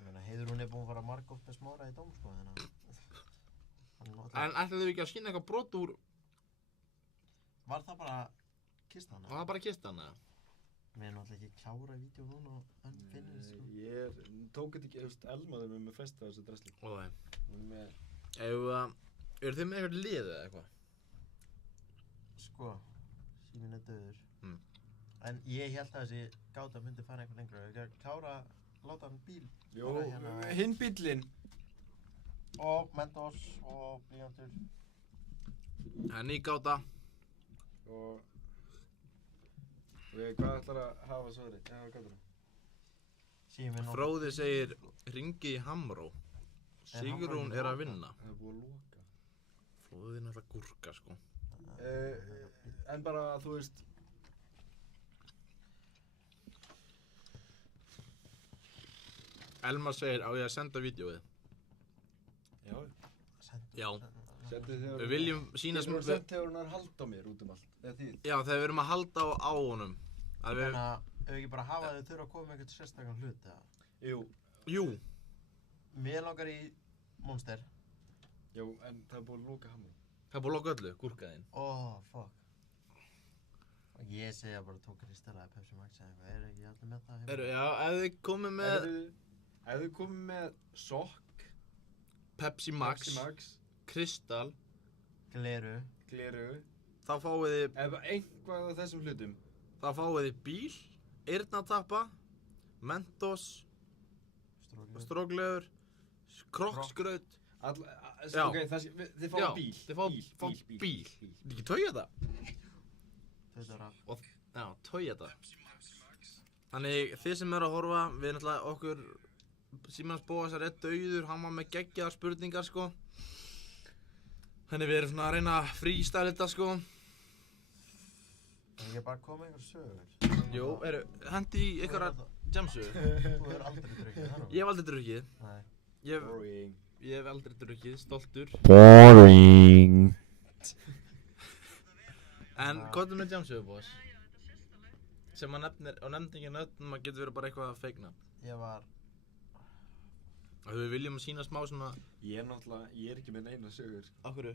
Ég meina, Heiðrún er búin að fara margótt með Smára í dóm, sko, þannig að... En ætlaðu ekki að skýna eitthvað brot úr... Var það bara kistan? Var það bara kistan, eða? Við erum náttúrulega ekki klára í vídeo núna og hann finnir þessu, sko. Ég tók þetta ekki, eftir Elmaður með flesta þessu drasli. Ó, það. Hún er með... Eru þið með eitthvað lið eða eitthvað? Sko, síminn er döður. En ég held að þessi gáta myndi fara eitthvað lengra. Við erum klára að láta hann bíl. Jó, fara hérna. hinn bíllinn. Og Mentos og blýantur. Það er ný gáta. Og... Hvað ætlar að hafa svo þrið? Já, hvað er það? Síminn og... Fróði segir, hringi í Hamró. Sigrún er að vinna. Það er búið að loka. Fróði er náttúrulega gúrka, sko. En bara, þú veist... Elmar segir, á ég að senda vídeóið? Já. Já. Sendið þegar... Við viljum sýna Ég sendið þegar hún er að halda á mér út um allt. Eða þið. Já, þegar við erum að halda á honum. Þannig að ef ekki bara hafa þau þurfa að koma með eitthvað sérstakann hlut, eða? Jú. Jú. Mér langar í Monster. Jú, en það er búið að loka Hamró. Það er búið að loka öllu, gúrkaðinn. Fuck. Og ég segja bara tók Kristalla eða Pepsi Max eða eitthvað, ekki allir með það? Já, ef þið komið með Ef þið komið með Sokk, Pepsi Max, Kristall, Gleru, þá fáið þið ef einhvað af þessum hlutum, þá fáið þið bíl, eyrnatappa, Mentos, strókleður, kroksgraut. Já. Ok, þið fáið bíl. Þið fáið bíl. Þið ekki Toyota? Já, Toyota. Þannig þið sem eru að horfa, við náttúrulega okkur Símans Bóasar er dauður, hann var með geggjaðar spurningar, sko. Þannig við erum svona að reyna að freestyle þetta, sko. En ég bara kom með einhver sögur. Jú, hendi í einhverja jamsögur. Þú er aldrei drukkið, það Ég hef aldrei drukkið. Nei. Ég hef aldrei drukkið, stoltur. Boring. En hvað er með jamsögur, Bóas? Sem að nefnir, og nefndi ekki nöfn, maður getur verið bara eitthvað að feikna. Ég var... Við viljum sína smá svona... Ég er ekki með neina sögur, sko. Af hverju?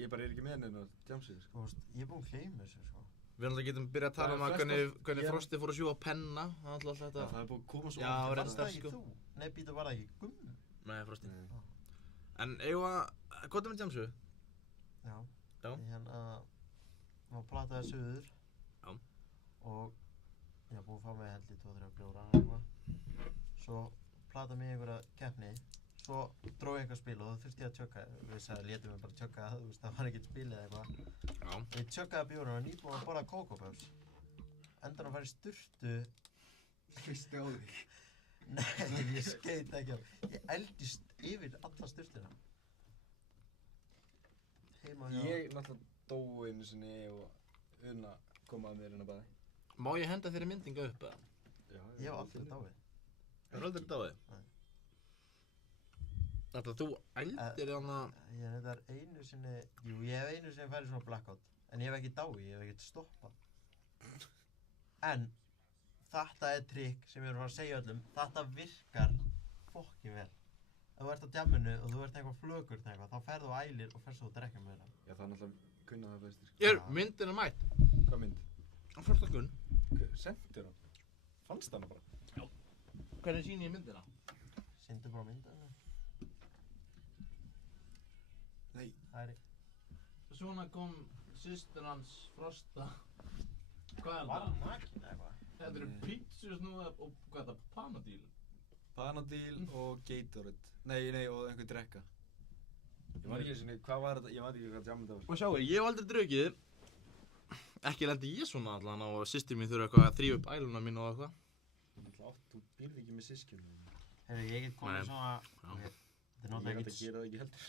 Ég bara er ekki með neina jamsögur, sko. Þú veist, ég er búinn að gleyma þessu, sko. Við náttúrulega getum byrjað að tala um að hvernig Frosti fór að sjúga penna. Alltaf þetta. Það er búið að koma svo... Já, Varst reyndar, það ekki þú? Nei, býta var það ekki Gummi? Nei, Frosti. En eigum að... Hvað er með jamsögu? Já. Já. Ég hérna... Má plataði suður. Já. Og... Ég var búinn að fá mig held í 2-3 bjóra eða eitthvað. Svo... Plataði mig í einhverja keppni. Svo dróði einhver spil og þá þurfti ég að tjökka. Við sagði, létum við bara tjökka það, þú veist, það var ekkert spil eða eitthvað. Já. Ég tjökkaði bjórinn og nýbúinn að borða kókópöfs. Endan að fara í sturtu. Hvisti á þig. Nei, ég skeit ekki á. Ég eldist yfir alla sturtina. Heima hjá... Ég náttúrulega dó einu sinni og Una kom að mér inn á baði. Má ég henda þeirri myndingu upp eða? Já, Ég hef aldrei dáið. Hefur aldrei dáið? Nei. Þannig að þú ældir þannig að... Ég er þetta einu sinni... Jú, ég hef einu sinni færið svona blackout. En ég hef ekki dáið, ég hef ekkert stoppað. En... Þetta er trikk sem ég er að fara að segja öllum. Þetta virkar fokkin vel. Ef þú ert á djamminu og þú ert eitthvað flögur til eitthvað, þá ferðu og ælir og ferð svo að drekka meira. Já, það er náttúrulega kunna það flestir, sko. Ég myndin er mætt. Hvað mynd? Á Frostakunn. Sendur hann? Fannst hana bara? Já. Hvernig sýni ég myndina? Sýndu bara myndaðina. Nei. Það er... Svona kom systir hans Frosta. Hvað er Var það? nakin eða eitthvað? Þetta eru pítsus nú og hvað er það? Panadil? Panadil og Gatorade. Nei, og einhver drekka. Ég man ekki sinni, hvað var þetta? Ég man ekki hvað jammið það var. Og sjáu, ég hef aldrei drukkið. Ekki lendi ég svona allan og systir mín þurfa eitthvað að þrífa upp æluna mín og eitthvað. Þú býrð ekki með systkjum. Heyrðu, ég get komið Nei. svona... Já. Ok, þetta er Ég náttúrulega gæti ekkert... að gera það ekki heldur.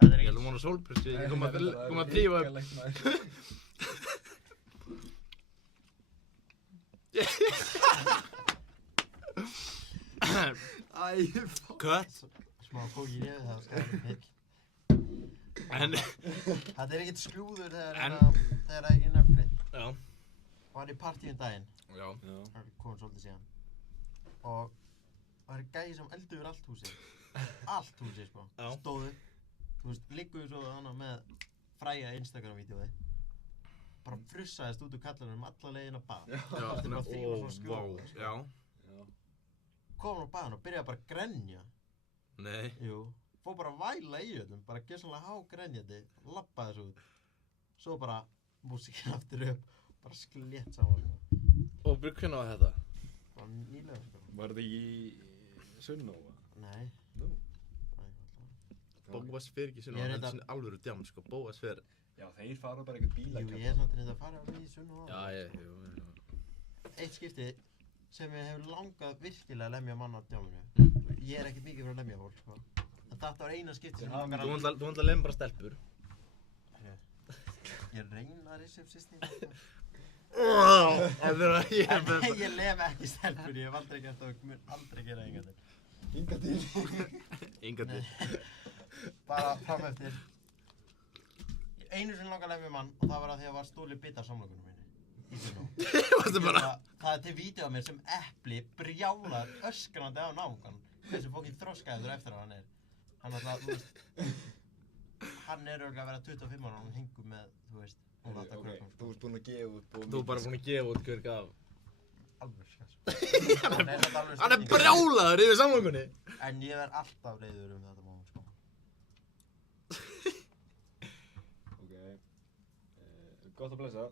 Þetta er Ég ekkert... held að vona sólbreyst, ég kom að drífa upp. Kött. Smá kók í nefið, það skal ekki heill. En, Þetta er ekkert skrúður þegar En- það er ekki nefnbreytt. já, Var í partíum daginn, já. það er komið svolítið síðan. Og það er gæi sem eldur yfir allt húsið. Allt húsið, sko. Já. Stóðu. Þú veist, ligguðu svo þannig með fræga Instagram-vídeói. Bara frussaðist út úr kallanum alla leiðin að bað. Já, Þetta er bara að þrífa svona vá, skrúður. já. Kom hann á baðan og byrjaði bara að grenja. Nei. Jú. Fór bara að væla í öllum, bara gessanlega hágrenjandi, labbaði þessu út. Svo bara músíkinn aftur upp, bara slétt saman, sko. Og hvernig var þetta? Bara nýlega, sko. Var þetta í Sunnóa? Nei. Nú. Bóas fer ekki sinna, Ég er þetta er reyndar- svona alvöru djám, sko. Bóas fer. Já, þeir fara bara eitthvað Jú, bílakjálf. ég er samt reynda að fara á því sunnu á. Já, jú. Eitt skipti sem ég hef langað virkilega að lemja mann á djáminu. Ég er ekkert mikið fyrir að lemja fólk, sko. En þetta var eina skipti sem ég langar Þú ætla að lembra stelpur. Ég reyna að reysa upp system, sko. En þegar ég er með Nei, ég lem ekki stelpur, ég hef aldrei gert það og mun aldrei gera það enga til. Inga til. Inga til. Bara fram eftir. Einu sem langar að lemja mann og það var að því að var stólið bita af samlokunum minni. Í Sunnó. Varstu bara... Það er til vídeo af mér sem epli brjálar öskrandi á náungan. Hversu fókin þroskaður eftir að hann er. Hann alltaf, þú veist, hann er örugglega að vera 25 ára og hann hingur með, þú veist, hún Ok, þetta krökkum. þú ert búinn að gefa út og... Þú er bara búinn að gefa út hver gaf. Alveg skæs. Hann er brjálaður yfir samlokunni. En ég er alltaf reiður þetta móment, sko. Ok. Gott að blessa.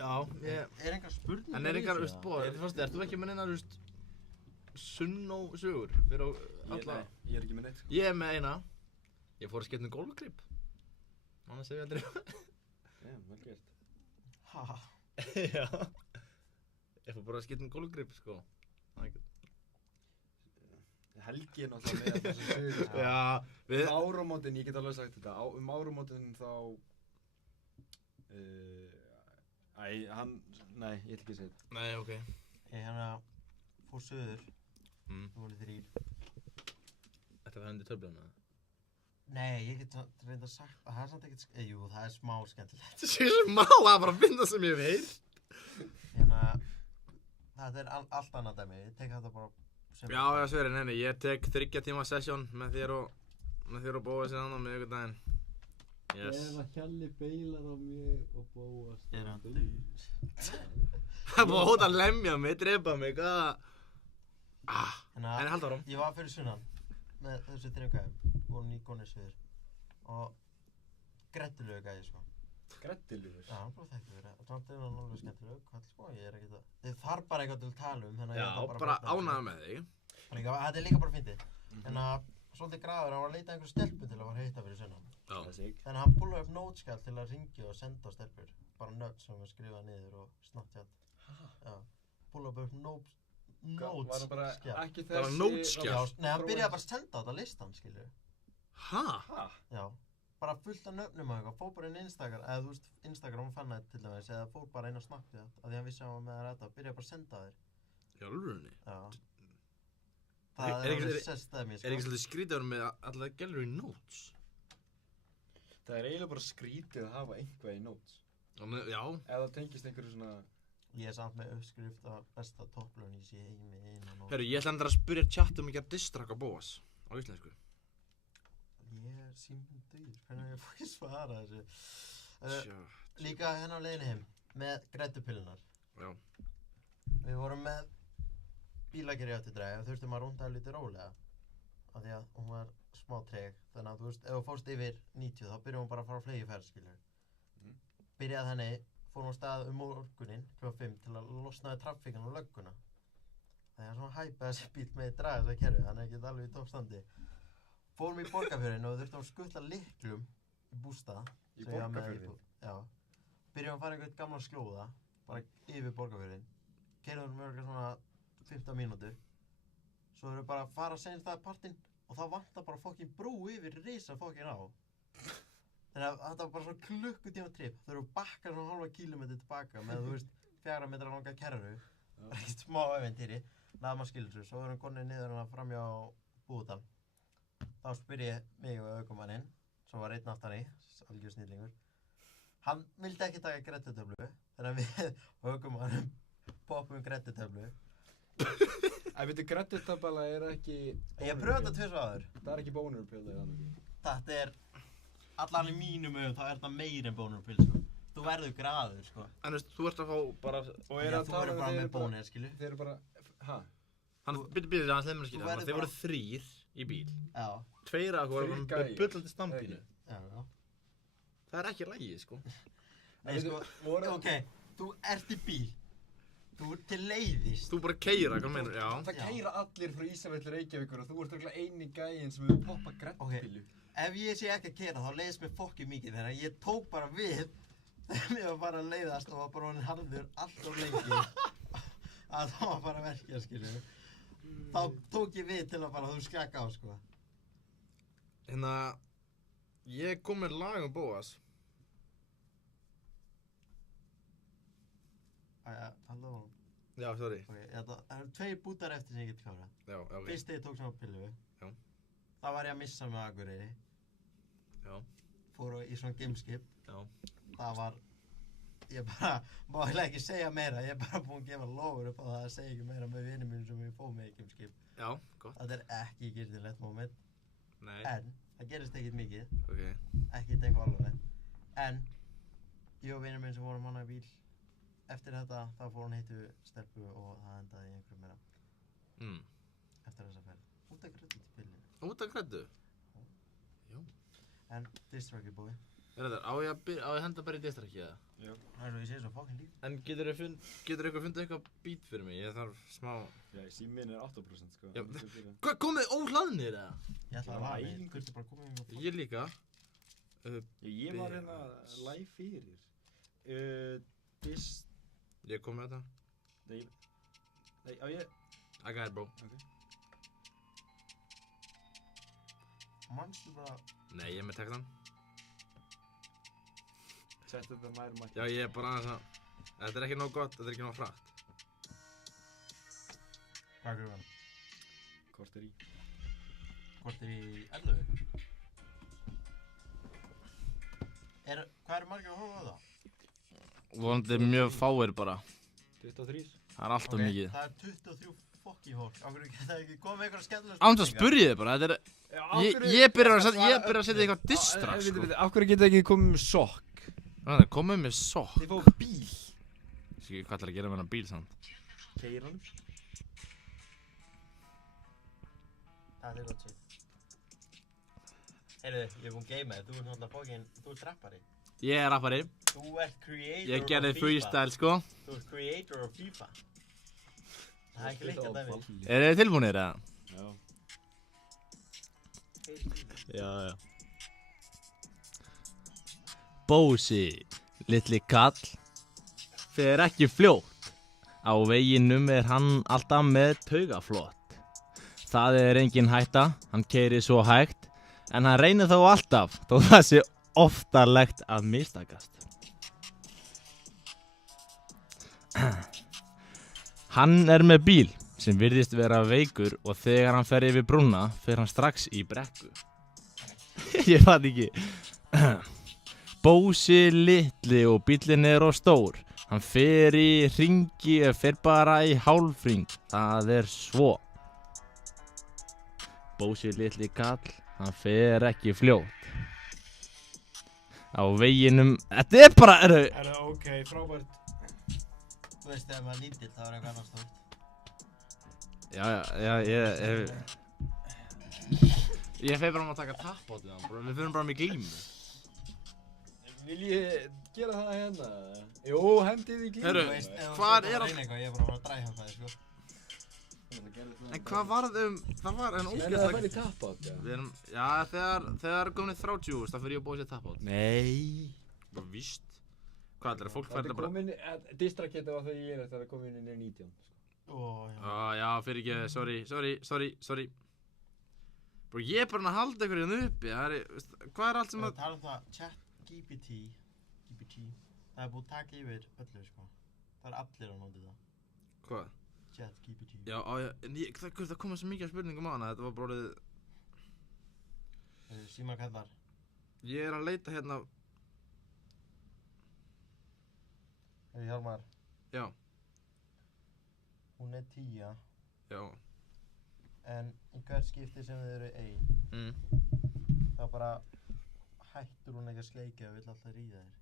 Já, ég... Er einhver spurning? En er einhver, þú veist, bóð, ert þú ekki með neina, þú veist, Sunnó-sögur fyrir alla? Nei, ég er ekki með neitt, sko. Ég er með eina. Ég fór að skipta um golfgrip. Annars hef ég aldrei... Já, vel gert. Ha, Já. Ég fór bara að skipta um golfgrip, sko. Það er ekki... Helgi er náttúrulega með þessu sögur, sko. Já, við... Um áramótin, ég get alveg sagt þetta, um áramótin þá... Nei, ég ætla ekki að segja þetta. Nei, ok. ég hérna fór söður, Mm. þú voru 3. Þetta var henni töfluna. Nei, ég get reynda sagt að það er samt ekkert, jú, það er smá skemmtilegt. Þetta sé smá að bara finna sem ég veit. Hérna, þetta er allt annað dæmi, ég tek þetta bara sem... Já, já, Sverri, nei, ég tek 3 tíma sesjón með þér og Bóas hérna með ykkur daginn. Yes. Ef að Hjalli beilar á mig og Bóas Er hann þá deyr. Það er búið að hóta að lemja mig, drepa mig, hvað? Hérna, En halda áram. ég var fyrir sunnan með þessu 3 gæðum, voru nýkonir söður og greddilegu gæði, sko. Grettilegur. Já, hann bara þekkti verið, og samt er hann alveg skemmtilegu, hvað, sko, ég er ekkert að... Þið þarf bara eitthvað til að tala um, þannig að Já, ég ætla bara að brotna ánægða með þig. þessu. Þetta er líka bara fyndið, en að svolítið graður, hann var að leita að einhverju stelpu til að fara að hitta fyrir sunnan. Já. Classic. Þannig að hann púlaði upp nótskjald til að ringja og senda á stelpur, bara nödd sem við skrifaði niður og Snapchat. Já, púlaði upp Var það bara nótskjald. ekki Bara þessi... nótskjald? Já, nei, hann byrjaði bara að senda á þetta listan, skilju. Hæ? Ha? Já, bara fullt af nöfnum og eitthvað, fór bara inn í Instagram, eða þú veist, Instagram fann það til dæmis, eða fór bara inn á Snapchat, af því hann vissi að hann var með að ræta, byrjaði bara að senda þér. Í alvörunni? Já. Er Það er ekki- alveg sest dæmi, Er ekki svolítið skrítið að vera með allar gallery notes? Það er eiginlega bara skrítið að hafa einhvað í notes. Já. Ef það tengist einhverju svona... Ég er samt með uppskrift af besta topplunís í heimi innan og... Herru, ég ætla endur að spyrja chat ekki að distraka Bóas á íslensku. Ég er síminn dýr, hvernig ég fór ég svara þessu? Tja. Líka hérna á leiðinni heim, með greddupillunar. Já. Við vorum með bílagerði eftir dræði og þurftum að rúnda lítið rólega. Af því að hún var smá treg, þannig að þú veist, ef þú fórst yfir 90 þá byrjum hún bara að fara á fleygiferð, skilur. Byrjaði henni, fórum á stað morguninn kl. 5 til að losnaði traffíkan og lögguna. Það er svona hæpað þessi bíl með draga þess að kerfi, hann er ekki alveg í toppstandi. Fórum í Borgarfjörðinn og þurftum að skutla lyklum í bústað. Í sem ég var með Borgarfjörðinn? Já. Byrjum að fara einhvern gamla slóða, bara yfir Borgarfjörðinn. Keyrðum eitthvað svona 15 mínútur. Svo erum við bara að fara seinast það partinn og þá vantar bara fokkin brú yfir risa fokkin á. Þannig að þetta var bara svona klukkutíma trip. Þau eru bakkar svona halva kílómetri tilbaka með, þú veist, 4 metra langa kerru. Ekkert smá eventýri. Naðum að skilja svo. Svo erum við konið niður hana framjá Búðardal. Þá spyr ég mig og aukumanninn, sem var einn aftan í, algjör snillingur. Hann vildi ekki taka grettutöflu, þannig að við aukumannum poppum grettutöflu. Veitu, grettutöfla ekki... Ég pröfði þetta 2 áður. Það ekki bónurpilsa eða annað. Þetta allan í mínum auðum, þá þetta meir en bónurpil, sko. Þú verður graður, sko. En þú ert að fá bara... Og Þú verður bara með bónir, skilu. Þeir eru bara... Hæ? Byrja hans leið mér að skilja. verður Þeir voru bara- 3 í bíl. Já. 2 af okkur Þrír voru gæjar. með bullandi stambílu. Já. Það er ekki lagið, sko. Nei, sko, ok, þú ert í bíl. Þú ert til leiðist. Þú bara keyra, hvað meinar, já. Það keyra allir frá Ísafell Reykjavíkur og þú ert örugglega eini gæinn sem hefur poppað grettupilu. Ef ég sé ekki að keyra þá leiðist mér fokkið mikið þegar ég tók bara við þegar mér var bara að leiðast og var bara orðinn harður allt of lengi að það var bara að verkja, skilju. Þá tók ég við til að bara þú skaka á, sko. Hérna, ég kom með lag um Bóas. Halló. Já, sorry. Ok, það eru 2 bútar eftir sem ég get klárað. Já, ok. Fyrst þegar ég tók svona pillu. Já. Það var ég að missa með Akureyri. Já. Fór í svona gameskip. Já. Það var, ég bara, má eiginlega ekki segja meira. Ég er bara búinn að gefa lofur upp á það að segja ekki meira með vinum mínum sem ég fór með í gameskip. Já, gott. Þetta er ekki gyrnilegt moment. Nei. En, það gerist ekkert mikið. Ok. Ekkert eitthvað alvarlegt. En, ég og vinur minn sem vorum hana í bíl. Eftir þetta, þá fór hún heitu stelpu og það endaði í einhverjum meira. Eftir þessa ferð. Út að grötu til pillinu. Út af græddu? Já. En, distrackið bói. Á ég að henda bara í distrakki eða? Já. Það er svo ég sé svo fokkin líf. En getur ykkur fundið eitthvað beat fyrir mig? Ég þarf smá... Já, síminn er 8% sko. Já. Hvað komið óhlaðnir eða? Ég ætla að Já, laga æ. mig. Kurti bara komið með fokkin. Ég líka. Ég var hérna live fyrir. Ég kom með þetta. Nei, á ég... I got it, bro. Manstu bara... Nei, ég er með textan. Sett þetta nær mætti. Já, ég er bara aðeins að... Þetta er ekki nóg gott, þetta er ekki nóg hratt. Hvað er það? Korter í. Kortir í 11? Hvað eru margir að horfa á það? Vonandi mjög fáir bara. 23. Það er alltaf mikið. Það er 23 fokki fólk. Ákveður geta ekki komið eitthvað skemmtilega Án að spurja þið bara, þetta er... Ég byrjar að setja eitthvað distrack, sko. Af hverju geta ekki komið með sokk? Það er komið með sokk. Þið fá bíl. Ég hvað ætlar að gera með hennar bíl samt? Keyra hann. Það er gott shit. Heyrðu, ég er búinn að geima þig. Þú ert náttúrulega fokkin... Þú ert rappari. Ég er rappari. Þú ert creator Ég gerði of FIFA. freestyle, sko. Þú ert creator of FIFA. Það er ekki leitt að dæmi. Er þið tilbúinir, eða? Já. Já. Bósi, litli kall, fer ekki fljótt. Á veginum er hann alltaf með taugaflott. Það er engin hætta, hann keyrir svo hægt, en hann reynir þó alltaf, þó það sé oftarlegt að mistakast. Hann er með bíl sem virðist vera veikur og þegar hann fer yfir brúna fer hann strax í brekku. Ég fatt ekki. Bósi litli og bíllinn er of stór. Hann fer í hringi og fer bara í hálfhring. Það er svo. Bósi litli kall, hann fer ekki fljótt. Á veginum, þetta er bara, Er það ok, frábært. Þú veist, ef maður lítill, þá er eitthvað annars stórt. Ég fer bara að taka tapp á því hann, við fyrir bara með glímu. Vil ég gera það hérna? Jú, hendið í glímu. Heyrðu, Þú veist, ef þú hvar ert er að hann? reyna eitthvað, ég er bara að fara að dræhjálpa þig, sko. En hvað varð það var en Er það að ógeðslega... fara í tap-out, já? Við erum, já, þegar komin í 30, þá fyrir ég að búa sér tapp á því. Nei. Bara víst. Hvað er það, fólk fær þetta bara... Distrack hérna var þegar ég er eftir að koma inn í 19. Já, fyrir ekki, sorry. Bro, ég er bara að halda ykkur hérna uppi, hvað er allt sem að... tala um það, ChatGPT, það er búið að taka yfir öllu, sko. Það er allir að nota það. Hvað? ChatGPT. Já, það kom svo mikið af spurningum á hana, þetta var bara orðið... Símar kallar. Ég er að leita hérna... Hjálmar. Já. Hún er 10. Já. En í hvert skipti sem þið eru ein, þá bara hættur hún ekki að sleikja og vill alltaf ríða þér.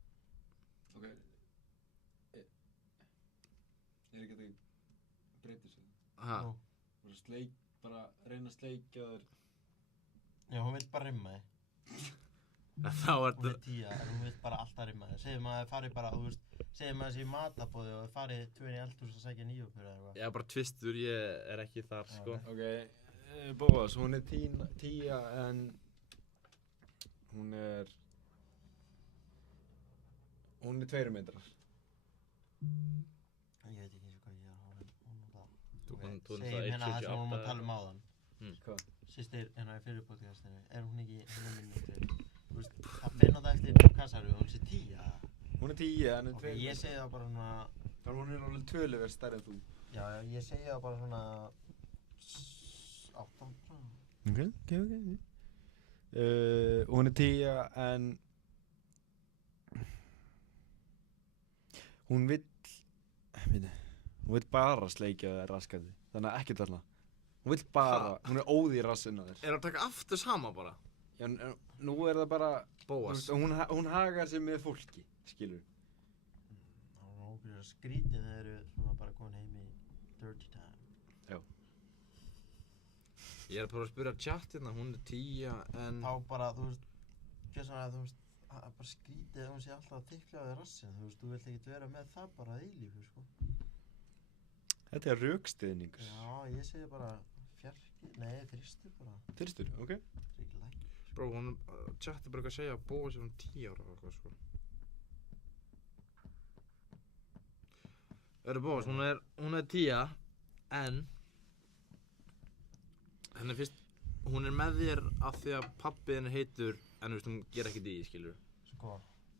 Ok. Ég ekki að breyta sér. Hæ? Bara reyna að sleikja þér. Já, hún vill bara rimma þig. Þá er Hún er 10, en hún vill bara alltaf rimma þig. Segjum að þið farið bara, þú veist, segjum að það sé í matabóði og þið farið 2 í eldhús að sækja nýjupur eða eitthvað. Ég er bara tvistur, ég er ekki þar, sko. Ok, Bóas, hún er 10 en hún er 2 metrar. Ég veit ekki eins og hvað ég er að hafa Þú það. það Segjum hérna það sem við vorum að tala um 1.78. áðan. Hvað? Systir, hérna í fyrir podcastinu, er hún ekki, hún er minni. Þú veist, það finna það eftir kassaru og hún sé 10. Hún er 10 en Ok, ég segi það bara svona, Þannig hún er alveg töluvert stærri en þú. já, ég segi það bara svona 8. Ok. Hún er 10 en hún vill bara sleikja þér raskandi. Þannig að ekkert þarna. Hún vill bara, hún er óð í rassinn á þér. Er að taka aftur sama bara? Já, nú er það bara, Bóas. hún hagar sig með fólki, skilur. Það var ógríðar skrítið þegar þeir eru svona bara komin heim í dirty time. Já. Ég er að prófa að spyrja chat hérna, hún er 10 en... Þá bara, þú veist, gjörsamlega, þú veist, það er bara skrítið að hún sé alltaf að tikla á þér rassinn, þú veist, þú vilt ekkert vera með það bara að eilífu, sko. Þetta er rökstuðningur. Já, ég segi bara þristur bara. Þyrstur, ok. Ríkilæk. Bro, hún, chat er bara eitthvað að segja að Bóas er hún 10 ára og eitthvað, sko. Bóas, hún er 10 en... Henni finnst, hún er með þér af því að pabbi henni heitur en þú veist, hún ger ekkert í því, skilur. Sko,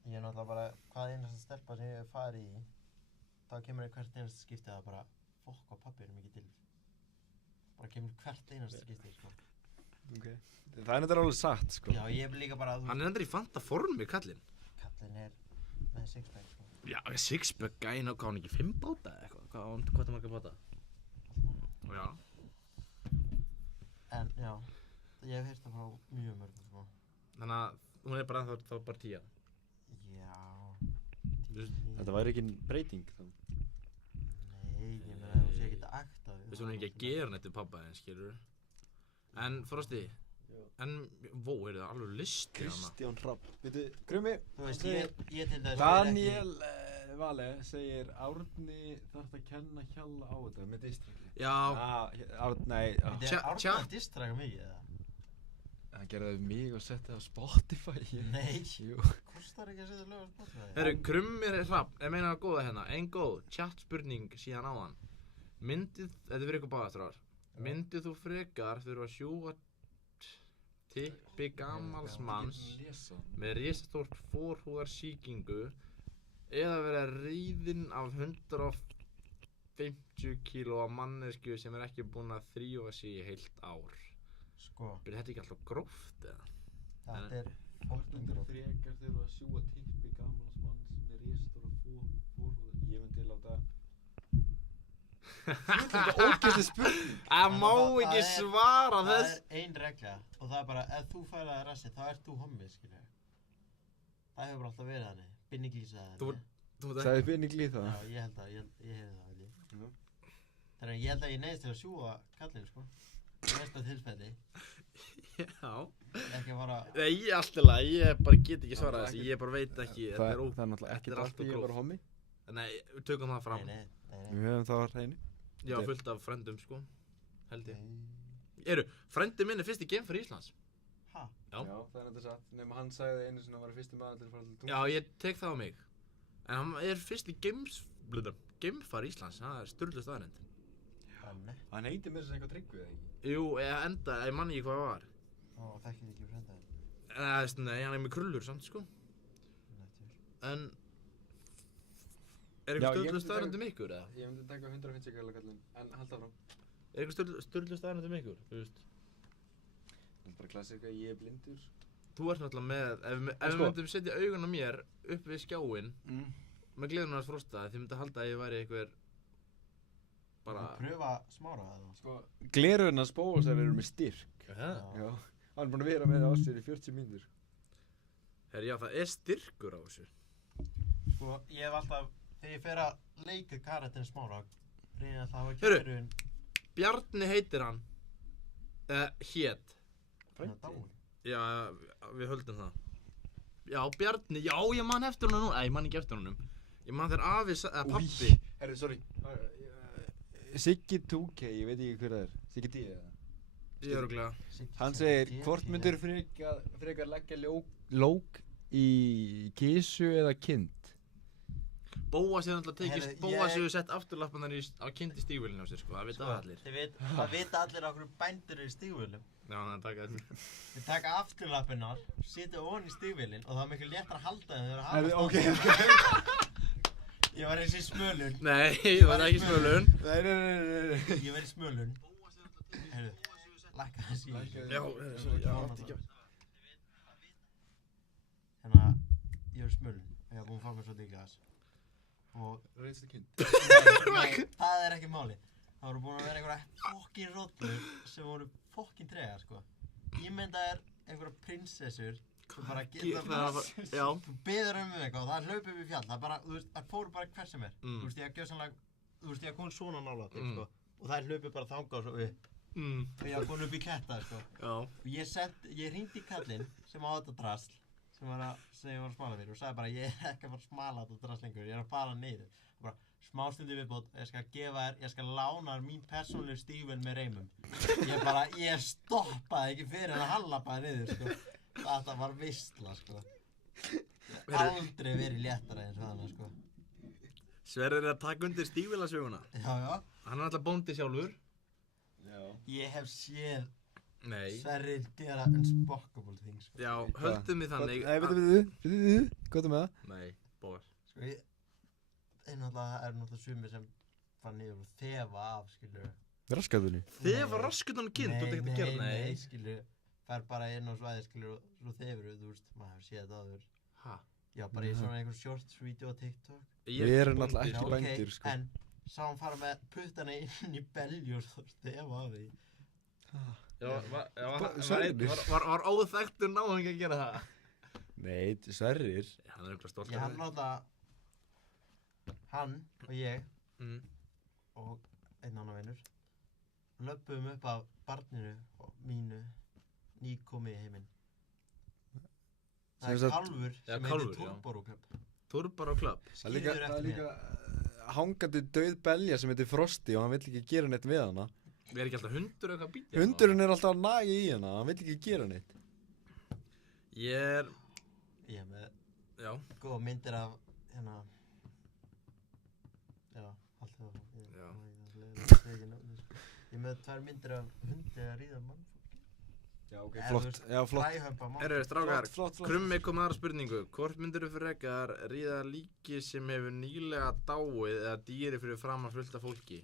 ég er náttúrulega bara, hvað einasta stelpa sem ég hef farið í, þá kemur hvert einasta skipti að bara, fokk hvað pabbi er mikið til. Bara kemur hvert einasta skipti, sko. Ok. Það er náttúrulega alveg satt, sko. Já, ég hef líka bara, Hann er endur í fanta formi, kallinn. kallinn er með sixpack, sko. Já, sixpack gæinn á hvað hann ekki 5 báta eða eitthvað? Hvað er marga báta? Já. En, já, ég hef heyrt það frá mjög mörgum, sko. Þannig að hún er bara ennþá þá bara 10. Já, Þetta væri ekki breyting, þá. Nei, ég meina þú sé ekkert að akta. Þú veist, hún er ekki að gera neitt við pabba henni, skilur. En, Frosti, en, er það alveg listi hana? Kristján Hrafn. Veitu, Krummi. Þú veist, ég til þess Daniel Vale segir Árni þarf að kenna Hjalla á þetta með distrakli. Já. Nei. Árni að distraka mig, eða? Hann gerði það við mig og setti það á Spotify. Nei. Jú. Kostar ekki að setja lög á Spotify. Herru, Krummir Hrafn, ég meina að góða hérna, ein góð, chat spurning síðan áðan. Þetta fyrir ykkur báðastráðar. Myndið þú frekar þurfa að sjúga tippi gamals manns með risastórt forhúðarsýkingu eða vera ríðinn af 150 kílóa manneskju sem er ekki búin að þrífa sig í heilt ár? Sko. Byrði þetta ekki alltaf gróft eða? Þetta er Myndir frekar þurfa að sjúga tippi gamals manns með risastóra forhúðar. Ég myndi láta... Þetta er ógeðsleg spurning. Það má ekki svara þess. Það er ein regla og það er bara, ef þú fælaði rassi þá ert þú hommið, skilja. Það hefur bara alltaf verið þannig. Binni glísaði þannig. Sagði Binni glíð það? Já, ég held að, ég heyrði það alveg. Þannig að ég held að ég neyðist til að sjúga kallinn, sko. Í næsta tilfelli. Já. Ekki að fara... Nei, ég er alltaf lag, ég bara get ekki svarað þessi, ég bara veit ekki, Það er náttúrulega ekki allt ég er bara hommi. Nei, við tökum það fram. Nei. Við höfum það á hreinu. Já, fullt af frendum, sko, held ég. Frendi minn er fyrst í geimfari Íslands. Ha? Já. Já, það er náttúrulega satt. Nefnum hann sagði einu sinni að hann var fyrsti maður til að fara til tunglsins. Já, ég tek það á mig. En hann er fyrst í geimfari Íslands, það er sturlu staðreynd. Benni. Hann heitir mér sem eitthvað Tryggvi eða ekki? Jú, ég man ekki hvað það var. Ó, þekkir ekki frænda þinn. Nei, hann með krullur samt, sko. Nettur. En Já, er ég eitthvað myndi störlu staðar undir ykkur, eða? Ég myndi taka 150 kall kallinn, en halda áfram. Er eitthvað störlu staðar undir ykkur, þú veist? Það er bara klassika, ég er blindur. Þú ert náttúrulega með, ef við sko- myndum setja augun á mér upp við skjáinn með gleðunars frosta, þið myndi halda að ég væri einhver bara... Þú pröfa smára eða? Sko, gleraugnars Bóasar eru með styrk. Já. Já. Hann er búinn að vera með það á sér í 40 mínútur. Herri, já, það er styrkur á þessu. Sko, ég hef alltaf, þegar ég fer að leika karakterin smára, reynir alltaf að hafa Heyrðu. kærun Bjarni heitir hann. Hét. hérna dáin. Já, við höldum það. Já, Bjarni, já, ég man eftir honum nú. Nei, ég man ekki eftir honum. Ég man þegar afi, pappi. Herri, sorry. Siggi 2K, ég veit ekki hver það er. Siggi D eða? Ég er örugglega. Hann segir, hvort myndur frekar leggja lók í kísu eða kind? Bóas hefur náttúrulega tekist, Herri, Bóas ég- hefur sett afturlapparnar á kind í stígvélinu á sér, sko. Það veit það allir. Það vita allir á hverju bændur eru í stígvélum. Já, það er takað þessu. Þið taka afturlappirnar, setja ofan í stígvélinn og það er miklu léttar að halda þeim þegar Herri, það ok. Ég var eins í smölun. Nei, það er ekki smölun. Nei. Ég var í smölun. Heyrðu, lækka það síðan. Já, sorry, já, ekki. Hérna, ég var í smölun. Ég var búinn að fá mér svo digga þess. Og Reynstu kind. nei, það er ekki máli. Það voru búin að vera einhverja fokkin rollur sem voru fokkin tregar, sko. Ímynda er einhverja prinsessur sem bara geta bara... Já. Þú biður eitthvað og það hlaupið við fjall. Það bara, þú veist, það fóru bara hver sem er. Mm. Þú veist, ég haf gjörsamlega, þú veist, ég haf komið svona nála til, Mm. sko. Og það hlaupið bara þangað og svo upp. Og ég haf komið upp í ketta, sko. Já. Og ég hringdi í kallinn sem á þetta drasl, sem ég var að smala fyrir og sagði bara, ég er ekki að fara að smala þetta drasl lengur, ég er að fara niður. Og bara, smástundu viðbót, ég skal gefa þér, ég skal lána þér mín persónulegu stígvél með reymum. Ég stoppaði ekki fyrir hann að hann labbaði niður, sko. Þetta var veistla, sko. Ég hef aldrei verið léttara eins og hana, sko. Sverrir er að taka undir stígvélasöguna. Já, já. Hann er alltaf bóndi sjálfur. Já. Ég hef séð Nei. Sverrir gera unspockable things, sko. Já, höldum við þannig. Nei, veitu, gott með það. Nei, Bóas. Sko, það er náttúrulega sumir sem fara niður og þefa af, skilur. Raskatunni. Þið var raskutan kind, þú ert ekkert að gera. Nei, skilur. Fær bara inn á svæði, skilur, og svo þefur þú veist, maður hefur séð þetta áður. Hæ? Já, bara í svona einhver shorts video á TikTok. Við erum náttúrulega ekki Já, bændur, sko. En sá hann fara með puttana inn í belju og svo þefa af því. Já, Sverrir. var óþekktur náðungi að gera það? Nei, Sverrir. Hann er eitthvað stolt Já, hann náttúrulega, hann og ég Mm. og einn annar vinur löpum upp af barninu og mínu nýkomið í heiminn. Það Sem er sagt- kálfur Já, sem kálfur, heitir já. Turbo Club. Turbar á klubb. Það er líka, Skilur það er ekki líka hangandi dauð belja sem heitir Frosty og hann vill ekki gera neitt við hana. Við erum ekki alltaf hundur eitthvað að býta. Hundurinn er alltaf að naga í hana, hann vill ekki gera neitt. Ég er, Ég er með já. góða myndir af hérna. Já, allt það. Já. Ég er með tvær myndir af hundi að ríða mann. Já, ok, Eða, flott. þú veist, Já, flott. Fræhömpa mann. Herru, strákar, Flott. Krummi kom með aðra spurningu. Hvort myndirðu frekar ríða líki sem hefur nýlega dáið eða dýri fyrir framan fullt af fólki?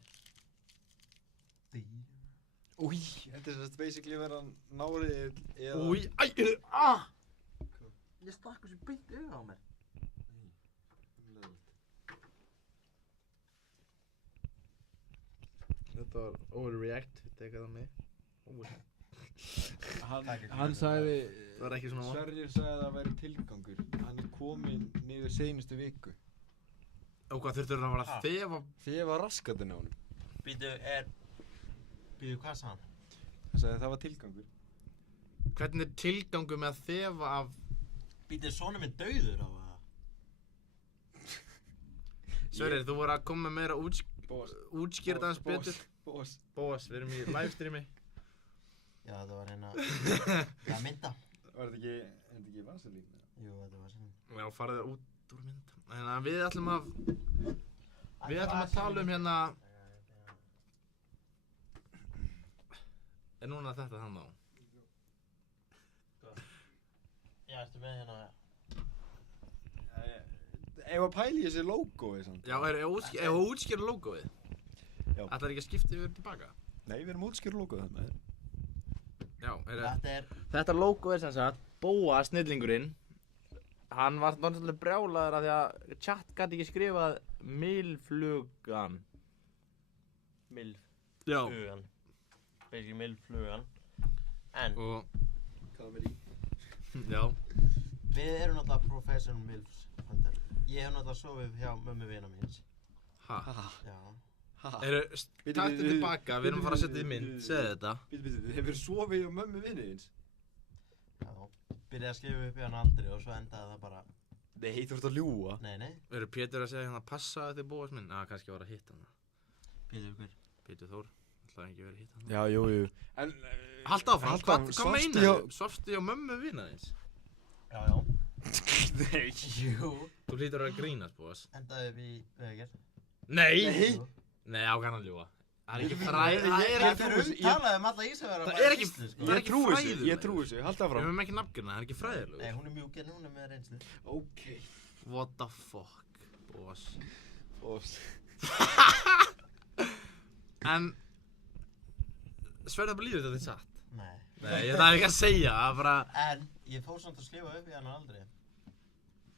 Új, þetta er sérst basically verðan nárið eða... Új, æ, Ég stakk þessu beint auga á mér. Þetta var overreact, teka það með. Hann sagði... Það var ekki svona vont. Sverrir sagði að það væri tilgangur. Hann er kominn niður seinustu viku. Og hvað þurftur hann að fara að þefa? Þegar var raskatinn á honum. Býtu, hvað sagði hann? Hann sagði að það var tilgangur. Hvernig er tilgangu með að þefa af... Býtu, svona minn dauður á það? Sverrir, þú voru að koma með meira útskýrt aðeins betur. Bós. Bóas, við erum í livestreami. Já, þetta var hérna... Já, mynda. Var þetta ekki vaselín? Jú, þetta var svona. Já, farið þér út úr mynd. Þannig að við ætlum að tala um hérna er núna þetta hann á? Já, ertu með hérna? Ef að pæli þessi logoið samt. Já, ef að útskýra logoið? Já. Ætlar ekki að skipta yfir tilbaka? Nei, við erum útskýra logoið þarna. Já, Þetta er... Þetta logo er sem sagt Bóa snillingurinn. Hann var náttúrulega brjálaður af því að chat gæti ekki skrifað milflugan. Milflugan. Basically milflugan. En Og, Hvað með í? já. við erum náttúrulega professional milfs hunter. Ég hef náttúrulega sofið hjá mömmu vina míns. Ha? Já. Taktu tilbaka, við erum að fara að setja í mynd, segðu þetta. Þið hefur sofið á mömmu vinniðins? Já. Byrjaði að skrifa upp í hann aldrei og svo endaði það bara... Nei, þú ert að ljúga. Nei. Pétur að segja hérna passaði þig Bóas minn? Kannski var að hitta hana. Pétur hver? Pétur Þór, ætlaði ekki verið að hitta hana. Já, jú. En... Haltu áfram, hvað meinar þú? Svafstu hjá mömmu vinaðins? Já. Nei. Jú. Þú hlýtur að grínast, Bóas. Endaði upp í Vegagerð. Nei! Jú. Nei, á kann að ljúga. Það er ekki Talaði um alla Ísafjörðar Það er ekki- skýrslu, sko. Það er ekki fræðilegur. Ég trúi þessu, halda Við áfram. höfum ekki nafngirna, það er ekki Nei, fræðilegur. hún er mjúk en hún er með reynslu. Ok. What the fuck, Bóas. En sverða bara líður þetta er satt. Nei. Nei, það er ekki að segja, það er bara En ég fór samt að skrifa upp í hann aldrei.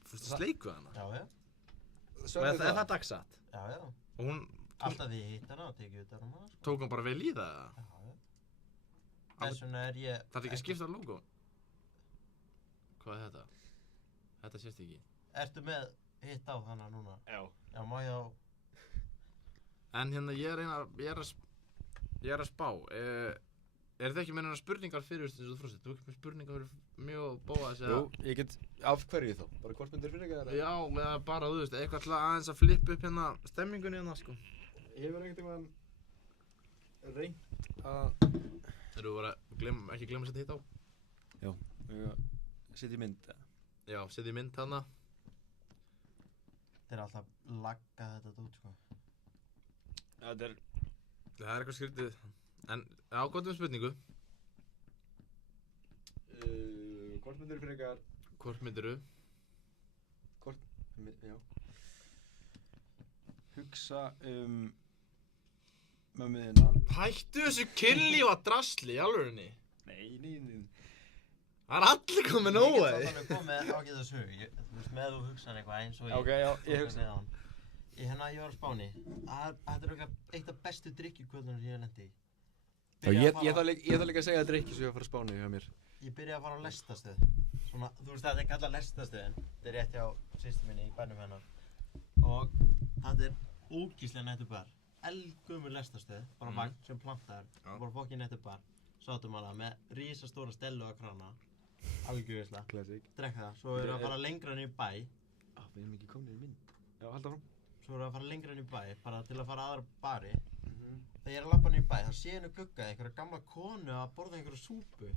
fórstu sleik við hana. Já. Og er það dagsatt? Já. Og hún Alltaf því ég hitt hana og tekið utan um hana, sko. tók hann bara vel í það. Já. Þess vegna er ég... Það er ekki að skipta logo. Hvað er þetta? Þetta sést ekki. Ertu með hitt á hana núna? Já. Já, má ég á... En hérna ég er að spá. Er það ekki með einhverjar spurningar fyrir eins og þú fróðst? Þú ekki með spurningar fyrir mjög og Bóas eða? Jú, ég get af hverju þá? Bara hvort myndir fyrir eitthvað? Já, eða bara, þú veist, eitthvað til aðeins að flippa upp hérna stemmingunni hérna, sko. Hefur einhvern reynt að... Eru þú bara, ekki glemma að setja hitt á? Setja í mynd? Já, setja í mynd hana. Þetta er alltaf laggað þetta út, sko. Það er... Það er eitthvað skrítið. En, já, gott spurningu. Hvort myndir fyrir eitthvað... Hvort myndirðu? Já. Hugsa mömmu þína. Hættu þessu kynlífa drasli í alvörinni. Nei. Það er allir komið nóg að því. Ég get alveg komið ágætt að sögu. Þú veist, með þú hugsaðan eitthvað eins og Ok, já, ég hugsa. Ég var á Spáni. Þetta er örugglega eitt af bestu drykkjukvöldunum sem ég lendi í. Já, ég þarf líka að segja að drikki svo ég að fara að Spáni hjá mér. Ég byrjaði að fara á lestastöð. Svona, þú veist þetta er kallað lestastöðin. Þetta er rétt hjá systur minni í bænum hennar. Og þetta er ógeðslega nettur bar. Eldgömul lestastöð, bara vagn sem plantaður. Bara fokkin nettur bar. Sátum hana með risastóra stellu að krana. Algjörðislega. Classic. Drekka það. Svo erum við að fara lengra inn í bæ. Við erum ekki komin í mynd. Já, halda fram. Svo erum við að fara lengra inn í bæ, bara til að fara aðra bari. Þegar ég er að labba inn í bæ, þá sé henni guggaði einhverja gamla konu að borða einhverja súpu.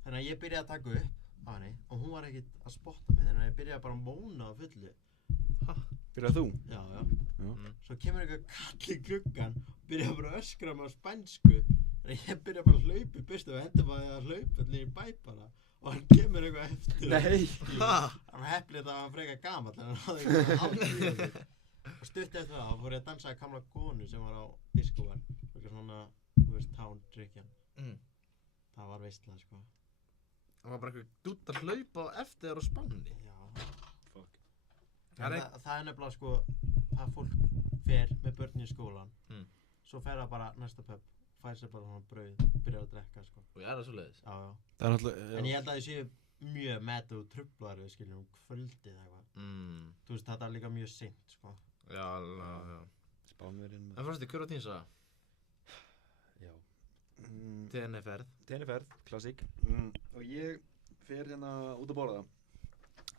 Þannig að ég byrjaði að taka upp á henni og hún var ekkert að spotta mig, þannig að ég byrjaði bara að móna á fullu. Byrjað þú? Já. Já. Svo kemur einhver kall í gluggan og byrjaði bara að öskra mig á spænsku. Þannig að ég byrjaði bara að hlaupa í burtu og hendur bara að hlaupa allir í bæ bara. Og hann kemur eitthvað eftir. Nei. Hann var heppilegt að hann var frekar gamall, en hann hafði eitthvað hálftíð. Og stutt eftir það fór ég að dansa að gamla konu sem var á diskóbar. Eitthvað svona, þú veist, town-drykjan. Það var veistla, sko. Það var bara eitthvað dútt að hlaupa á eftir þér á Spáni. Já. Fuck. Það er nefnilega, sko, það fólk fer með börn í skólan. Svo fer það bara næsta pub, fær sér bara svona brauð, byrjar að drekka, sko. Og ég er það svo leiðis. Já. Það er náttúrulega... En ég held að þið séu mjög meta og trublaðar við, skiljum, kvöldið eitthvað. Þú veist, þetta er líka mjög seint, sko. Já. Spánverinn... En fórstu, hver var þín saga? Já. TN-ferð, klassík. Og ég fer hérna út að borða.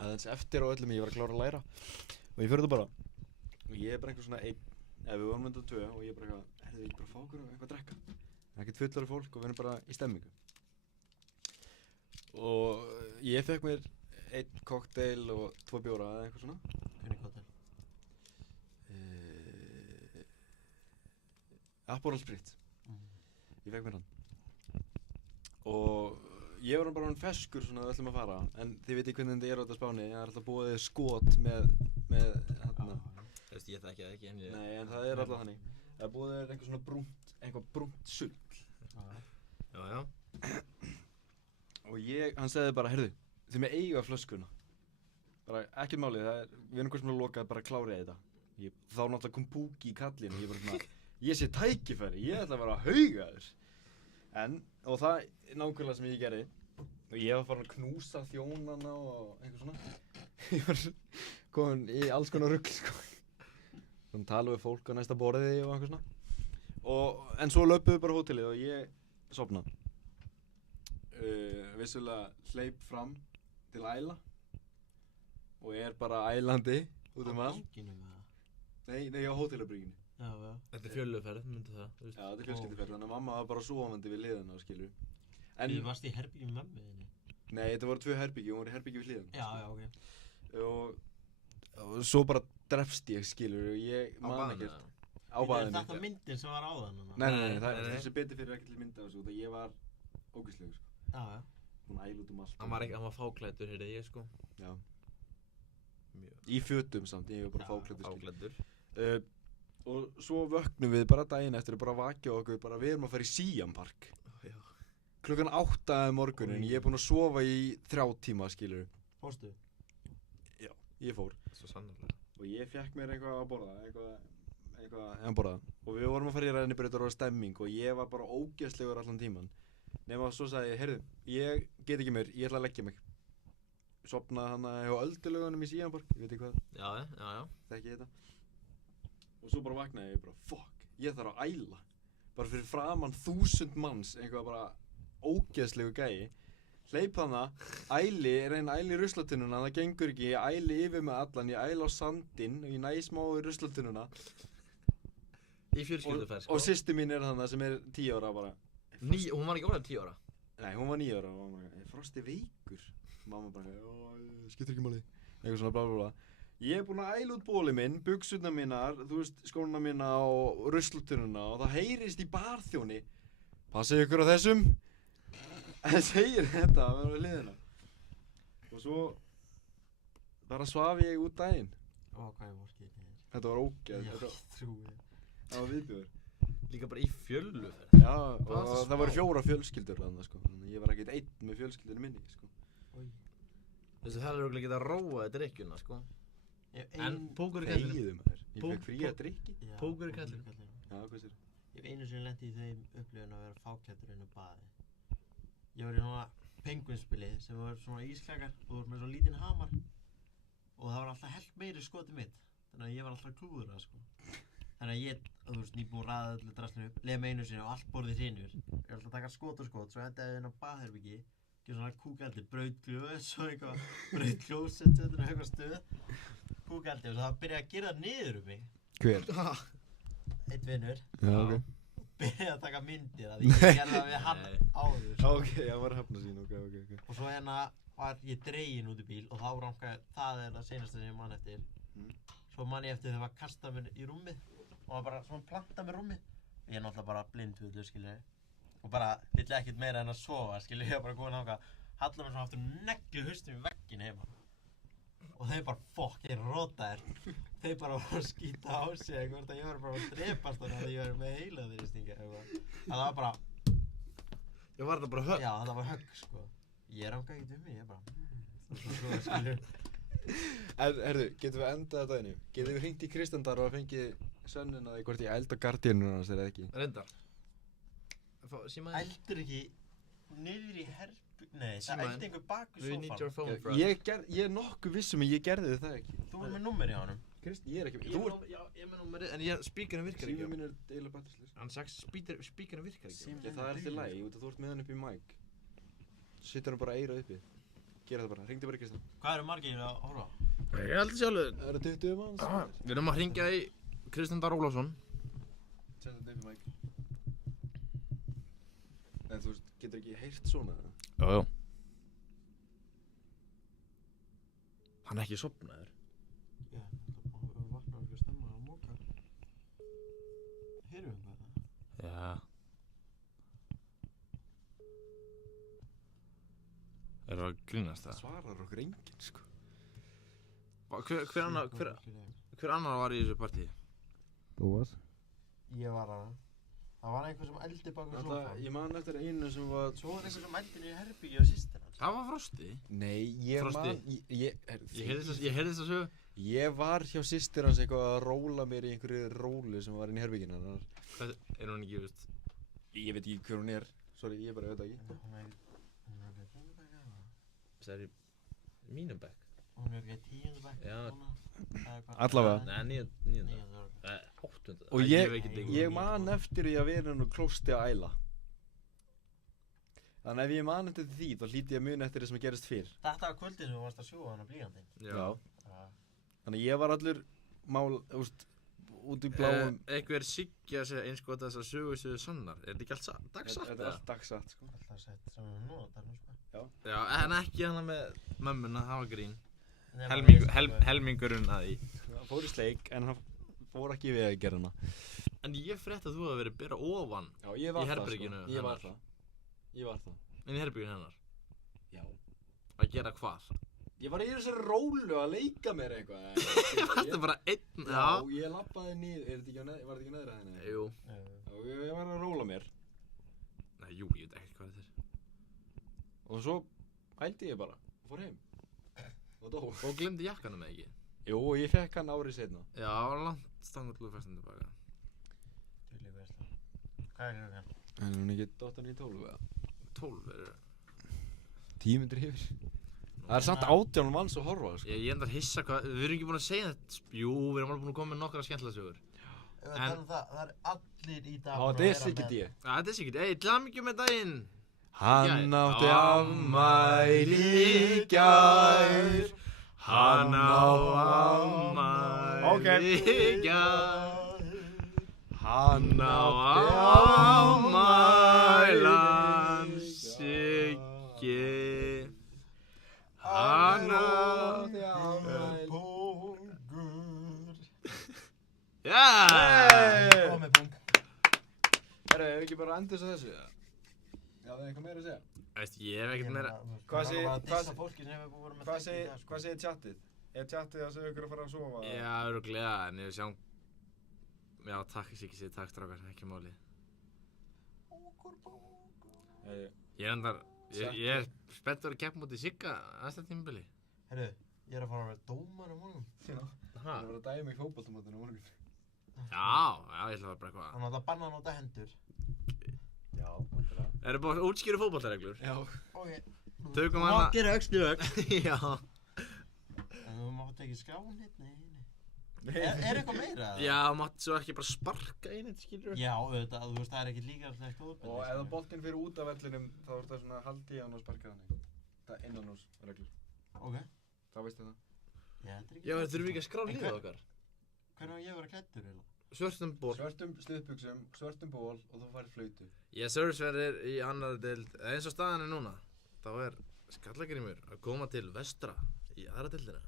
Aðeins eftir á öllum ég var að klára að læra. Og ég fer út að borða. Og ég er bara einhver svona einn, við vorum undan 2 og ég er bara eitthvað, við ekki bara fá okkur eitthvað að drekka. Það er ekkert fullari fólk og við erum bara í stemmingu. Og ég fekk mér 1 kokteil og 2 bjóra eða eitthvað svona. Hvernig kokteil? Aperol Spritz. Ég fekk mér hann. Og ég var bara hann feskur svona við ætlum að fara. En þið veitir hvernig þetta er á þetta Spáni. Það er alltaf búið skot með hérna. Þú veist, ég þekki það ekki en ég... Nei, en það er alltaf þannig. Það er búið eitthvað svona eitthvað brúnt sull. Já. Og hann segði bara, heyrðu, þið með eiga flöskuna. Bara ekkert málið, við erum hvað sem er lokað, bara klárið þetta. Þá náttúrulega kom Púki í kallinu og ég bara svona, ég sé tækifæri, ég ætla að vera að hauga þér. Og það er nákvæmlega sem ég gerði. Og ég var farin að knúsa þjónana og eitthvað svona. Ég var komin í alls konar rugl, sko. Svona tala við fólk á næsta borði og eitthvað svona. En svo löpuðu bara á hótelið og ég sofna. Vissulega hleyp fram til Æla. Og bara ælandi út allt. Nei, á hótelabrygginu. Já. Þetta er fjölluferð, myndi það, þú veist. Já, þetta er fjölskylduferð, þannig að mamma var bara sofandi við hliðina, skilur. Þú varst í herbyggi með mömmu þinni? Nei, þetta voru 2 herbyggi, hún var í herbyggi við hliðina. Já, ok. Og svo bara drefst ég, skilur, og ég man ekkert. Á baðinu. Er þetta myndin sem var á þannig? Nei, það er þessi betur fyrir ekki til mynda þessu, út að ég var ógeðslegur, sko. Já. Hún æl út allt. Hann var fáklæddur, heyrði ég, sko. Já. Mjög. Í fötum samt, ég var bara fáklæddur, Fáklæddur. Og svo vöknum við bara daginn eftir að bara vakja okkur, bara við erum að fara í Siam Park. Já. Klukkan 8 morgunin, ég er búinn að sofa í 3 tíma, skilur. Fórstu? Já, ég fór. Svo sannarlega. Og ég fekk mér eitthvað að borða, eitthvað að borða. Og við vorum að fara í rennibrautar og stemming og ég var bara ógeðslegur allan tíman. Nema svo sagði ég, heyrðu, ég get ekki meir, ég ætla að leggja mig. Sofnaði hana hjá öldulögunum í Siam Park, ég veit ekki hvað. Já. Þekki þetta. Og svo bara vaknaði ég bara, fuck, ég þarf að æla. Bara fyrir framann 1000 manns, einhvað bara ógeðslegu gæi. Hleyp þarna, reyna að æla í ruslatunnuna, það gengur ekki, ég æli yfir með allan, ég æla á sandinn og ég næ smá í ruslatunnuna. Í fjölskylduferð, sko. Og systir mín er þarna sem er 10 ára bara. Hún var ekki orðin 10 ára? Nei, hún var 9 ára og hún bara, Frosti veikur? Mamma bara, skiptir ekki máli. Eitthvað svona blablabla. Ég er búinn að æla út bólið minn, buxurnar mínar, þú veist, skóna mína og ruslatunnuna og það heyrist í barþjóni. Passið ykkur á þessum. Það segir þetta að vera við hliðina. Og svo bara svaf ég út daginn. Hvað ég vorkið þér? Þetta var ógeð. Já, ég trúi. Það var viðbjóður. Líka bara í fjölluferð? Já, og það voru 4 fjölskyldur þarna, sko. Þannig að ég var ekkert einn með fjölskyldunni minni, sko. Þú veist, það er örugglega getað róað drykkjuna, sko. En póker í Þegiðu kallinu? maður. Ég fekk frí að drykki. Póker í kallinu? Já, hvað sér? Ég hef einu sinni lent í þeim upplifun að vera fáklæddur inn á baði. Ég var í svona penguinspili sem var svona ísklakar og þú var með svona lítinn hamar og það var alltaf hellt meiri skoti mitt. Þannig að ég var alltaf klúður það, sko. Þannig að ég, þú veist, nýbúinn að raða öllu draslinu upp, leið með einu sinni og allt borðið hrynur. Ég var alltaf að taka skot og skot, svo endaði ég inn á baðherbyggi, ekki svona kúkaldi, brautglöð, svo eitthvað, brautklósett, eitthvað stöð, kúkaldi og svo það byrjaði að gera niður mig. Hver? Einn vinnur. Já, ok. Byrjaði að taka myndir að ég gerði það við hann áður. Ok, það var að hafna sín, ok. Og svo var ég dregin út í bíl og þá rankaði, það er það seinasta sem ég man eftir. Svo man ég eftir þegar það var kastað mér í rúmið og það bara svona plantað mér rúmið. Ég er náttúrulega bara blindfullur, skilur. Og bara lill ekkert meira en að sofa, skilur. Ég var bara góðin þangað, halla mér svona aftur og neglu haustum í vegginn heima. Og þeir bara, fokk, ég er rótaðir. Þeir bara voru að skýta á sig eitthvað, ég var bara að drepast þannig að ég var með heilaþrýsting eitthvað. Það var bara... Já, var þetta bara högg? Já, það var högg, sko. Ég rankaði ekkert um mig, ég bara... Svo, skilur. En, herðu, getum við endað þetta einu? Getum við hringt í Kristendar og fengið sönnuna því hvort ég elda gardínuna hans eða ekki? Reyndar. Símaði? Eldur ekki niður í Nei, það eldi einhver bak við We need your sófann. phone, friend. Ég er nokkuð vissum að ég gerði það ekki. Þú er með númeri á honum. Ég er ekki... Já, ég er með númerið, en spíkarinn virkar ekki. Síminn mín er eiginlega batterisleys. Hann sagt spíkarinn virkar ekki. Já, það er alltaf læg, út að þú ert með hann upp í mic. Sittur hann bara eyrað uppi. Gera það bara, hringdu bara í Kristján. Hvað eru margir að horfa? Ég held sjálfur. Það eru 20 manns. Við erum að hringja í Kristendar Ólafsson. Senda þetta upp í mic. En þú veist, getur ekki heyrt svona? Já. Hann er ekki sofnaður. Já, það vaknar ekki að stemma á móka. Heyrðu það? Já. að grínast Það það? svarar okkur enginn, sko. Hver annar var í þessu partíi? Bóas. Ég var hana. Það var einhver sem eldi bak við Alltaf, sófan. ég man eftir einu sem var... Svo var einhver sem eldi í herbyggju á systir hans. Það var Frosti. Nei, ég Frosti. man... Ég heyrði þess að sögu. Ég var hjá systir hans eitthvað að róla mér í einhverju rólu sem var inn í herbygginu hennar. Hvað, er hún ekki, veist? Ég veit ekki hver hún er. Sorry, ég bara veit það ekki. Hún er ekki tíundu bekk eða? Það er í mínum bekk. Hún er ekki tíundu bekk. Já. Allavega. Nei, níunda. Níundu. Áttunda. Og veit ekki lengur. ég man eftir því að vera nú klósti að æla. Þannig ef ég man eftir því, þá hlýti ég að muna eftir því sem gerist fyrr. Þetta var kvöldið sem þú varst að sjúga hann á blýjandinn. Já. Þannig ég var allur út í bláum... Einhver Siggi að segja eins gott að þessar sögur sannar. Er þetta ekki allt dagsatt? Þetta er allt dagsatt, sko. Alltaf sett sem við nú að tala sko. Já, en ekki hana með mömmuna, það var grín. Nema við, Helmingurinn að því. Það fór í sleik, en hann fór ekki við að gera hana. En ég frétt að þú hefði verið bera ofan Já, ég var Í það, herberginu sko. Ég var hennar. það. Ég var það. inn í herbygginu hennar. Já. Að gera hvað? Ég var í þessari rólu að leika mér eitthvað. Þetta er bara einn, Já, ég lappaði niður. Var þetta ekki neðra henni? Jú. Já, ég var að róla mér. Nei, jú, ég veit ekkert hvað þetta er. Og svo ældi ég bara. Fór heim. Og dó. Og glemdi jakkanum eða ekki? Jú, og ég fekk hann árið seinna. Já, það var langt stangur til að festum tilbaka. Tvílík veisla. Hvað er klukkan? En hún ekki 8:12 eða? 12 eru. 10 myndir yfir. Það er samt 18 manns að horfa, sko. Ég endar hissa hvað, við erum ekki búin að segja þetta. Jú, við erum alveg búin að koma með nokkra skemmtilega sögur. Ef við tala um það er allir í dag Já, þetta er sikkert ég. Já, þetta er sikkert. Ei, til hamingju með daginn. Hann átti afmæli í gær. Hann á afmæli í gær. Hann á afmælan Siggi. Hann átti Já! Komið búm. Herru, hefur ekki bara endist að þessu? Já, það er eitthvað meira að segja. Veist, ég hef ekkert meira. Hvað segir- Hvað hvað- segir fólki sem hefur búið að vera með Hvað þætti í dag, segir, segir tjattið? Er tjattið að segja ykkur að fara að sofa? Já, örugglega, en ég sjá. Já, takk, Siggi segir takk, strákar, ekki máli. Ég er endar, ég er spenntur að keppa mútið Sigga næsta tímabili. Herru, ég er að fara að vera dómar á morgun. Já. Ha? Það er að dæma í fótboltamótinu á morgun. Já, ég ætla að bara eitthvað. Hann átt að banna að nota hendur. Já, vantilega. Erum við búin að útskýra fótboltareglur? Já. Ok. Tökum Þú hana. mátt gera öxlu öx. Já. En þú mátt ekki skrá hann hitt, nei. Er eitthvað meira? Já, mátt svo ekki bara sparka inn, skilur við? Já, auðvitað, þú veist, það er ekki líka alltaf eitthvað opið. Og ef boltinn fyrir út af vellinum, þá er það svona haldi í hann og sparka hann. Það er innanús reglur. Ok. Þá veistu það. Já, þetta er ekki... Já, þurfum við ekki að skrá liðið okkar? Hvernig á ég að vera klæddur, eiginlega? Svörtum ból. Svörtum stuðbuxum, svörtum ból og þú færð flautu. Ég serviceverðir í annari deild, eins og staðan er núna. Þá er Skallagrímur að koma til vestra í aðra deildina.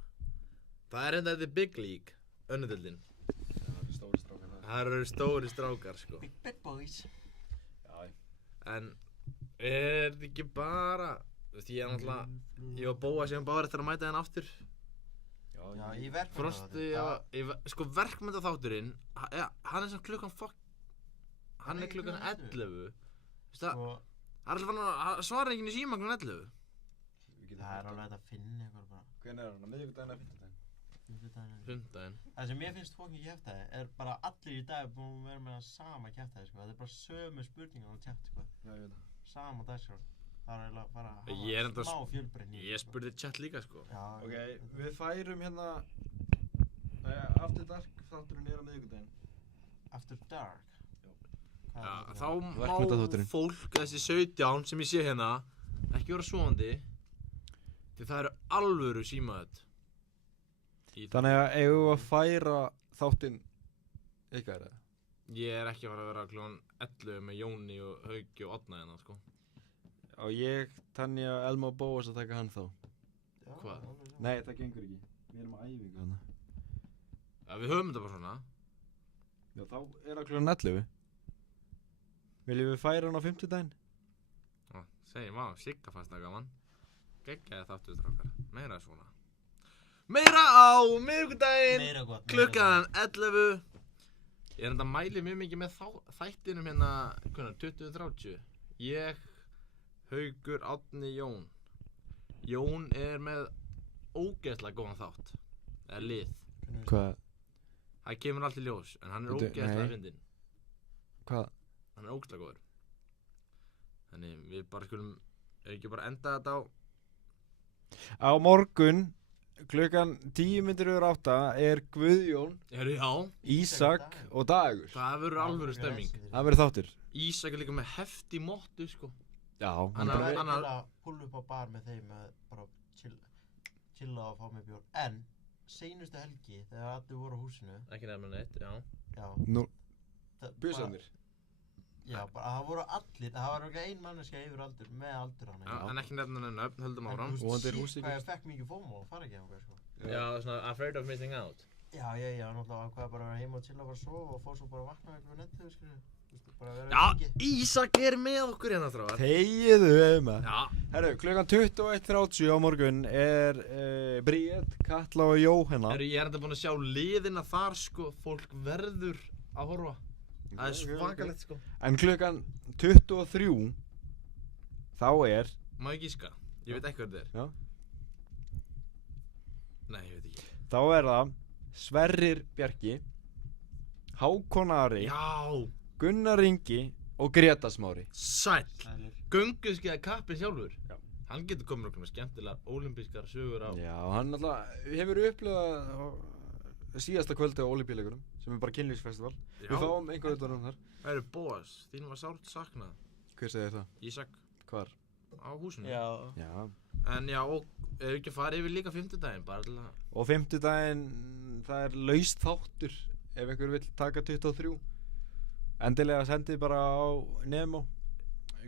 Það er enda þetta Big League, önnu deildin. Það eru stóri strákar það. Það eru stóri strákar, sko. Big boys. Já. En er þetta ekki bara, þú veist, ég er náttúrulega, ég var bóa sem báður eftir að mæta henn aftur. Já, í verkmynda. Frosti, sko verkmyndaþátturinn, hann er svona klukkan hann er klukkan 11. Veistu það, Sko, það er alltaf hann svarar ekki í síma klukkan 11. það er alveg hægt að finna eitthvað bara. Hvernig er hann? Á miðvikudaginn eða fimmtudaginn? Sundaginn. Það sem mér finnst fókin kjæftæði er bara allir í dag búin að vera með það sama kjæftæði, sko. Það er bara sömu spurningar á tjátt, sko. Já, ég veit það. Sama dagskrá. Það er eiginlega bara að Ég er hafa enda- smá fjölbreytni. Ég spurði chat líka, sko. Já. Ok, við færum hérna After Dark þátturinn er á miðvikudaginn. After Dark. Hvað Já, er þetta? þá má Verkmyndaþátturinn. fólk, þessi 17 sem ég sé hérna, ekki vera svoandi, því það eru alvöru símaðut. Þannig að eigum við að færa þáttinn ykkar eða? Ég er ekki að fara að vera klukkan 11 með Jóni og Hauki og Odna hérna, sko. Já, ég, Tanja, Elma og Bóas að taka hann þá. Já, Hvað? alveg sama. Nei, það gengur ekki. Við erum á æfingu hann. Já, við höfum þetta bara svona. Já, þá er það klukkan 11. Viljum við færa hann á fimmtudaginn? Já, segjum á, Sigga fannst það gaman. Geggjaði þáttur strákar. Meira svona. Meira á miðvikudaginn. Meira gott. Klukkan 11. Ég enda að mæli mjög mikið með þættinum hérna, hvernig, 20:30. Ég, Haukur, Árni, Jón. Jón er með ógeðslega góðan þátt. Eða lið. Hvað? Það kemur allt í ljós, en hann er Bíddu, ógeðslega nei. fyndinn. Hvað? Hann er ógeðslega góður. Þannig við bara skulum, ekki bara enda þetta á... Á morgun, klukkan 8:10 er Guðjón, Já, Ísak og Dagur. það verður alvöru stemming. Það verður þáttur. Ísak er líka með hefti móttu, sko. Já, Hann hann er- bara... hann- Ég vil að pulla upp á bar með þeim að bara chilla og fá mig bjór. En, seinustu helgi, þegar allir voru á húsinu, Ekki nefna neitt, já. já. Nú, það- busarnir. Já, bara það voru allir, það var ekki ein manneska yfir aldur, með aldur hann. Já, en ekki nefna nöfn, höldum áfram. En þú Vonandi er veist, húsið shit, hvað ég ekki- fekk mikið fómo og fara ekki á sko. Já, svona afraid of missing out. Já, náttúrulega ákvaði bara að vera heima og chilla og bara sofa og fór svo bara að vakna eitthvað nettu, skilju. Þú veist, bara að vera Já, lengi. Ísak er með okkur hérna, strákar. Þegiðu, maður. Já, Herru, klukkan 21:30 á morgun er Bríett, Katla og Jóhanna. ég er enda búinn að sjá liðina þar, sko. Fólk verður að horfa. Það er svakalegt, sko. En klukkan 23 þá er... Má ég gíska? Ég veit ekki hvað þetta er. Já. Nei, ég veit ekki. Þá er það Sverrir Bjarki, Hákon Ari, Já, Gunnar Ingi og Greta Smári. sæll. Sælir. Gönguskeiða kappi sjálfur. Já. Hann getur komið okkur með skemmtilegar ólympískar sögur á. Já, hann alltaf hefur upplifað síðasta kvöldi á Ólympíuleikunum sem er bara kynlífsfestival. Já. Við fáum einhver utan þar. Það eru Bóas, þín var sárt saknað. Hver segir það? Ísak Hvar? á húsinu. Já. Já. En já, og ef ekki að fara yfir líka 50-daginn, bara til að... Og 50-daginn, það er laust þáttur ef einhver vill taka 23. Endilega sendið bara á Nemo.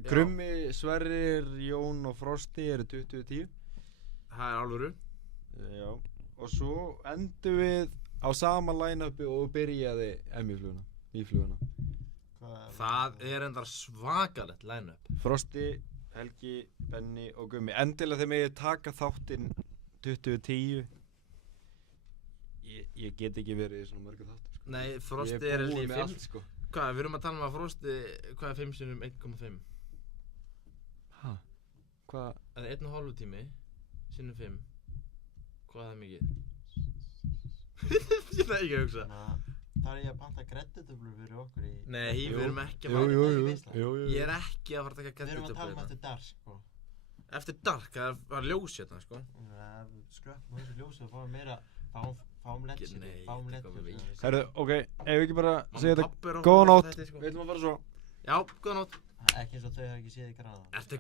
Krummi, Sverrir, Jón og Frosti eru 20:10. Það er alvöru. Já. Og svo endum við á sama line-upi og byrjaði MI-fluguna, í-fluguna. Það er endar svakalegt line-up. Frosti, Helgi, Benni og Gummi. Endilega þegar megið taka þáttinn 20:10. Ég get ekki verið í svona mörgu þáttum, sko. Nei, Frosti Ég er búinn í með 5. allt, sko. Hvað, við erum að tala um að Frosti, hvað er 5 sinnum 1,5? Hæ? Hvað? Það er 1,5 tími, sinnum 5. Hvað er það mikið? Ég það ekki að hugsa. Það er ég að panta greddutöflur fyrir okkur í... Nei, við erum ekki að Jú, fara. jú. Ég er ekki að fara að taka Við erum að tala um gættutöflu eftir dark, sko. Eftir dark, það var ljós hérna, sko. Skröppum þessu ljósi og fáum meira, fáum lettsið, Nei, fáum þetta er komið lettsið. við. Herru, ok, ef við ekki bara segja Mamma og þetta. pabbi eru að Góða horfa á nótt. þetta, sko. Við ætlum að fara svo. Já, góða nótt. Ekki eins og þau hafa ekki séð í gráðan. Ertu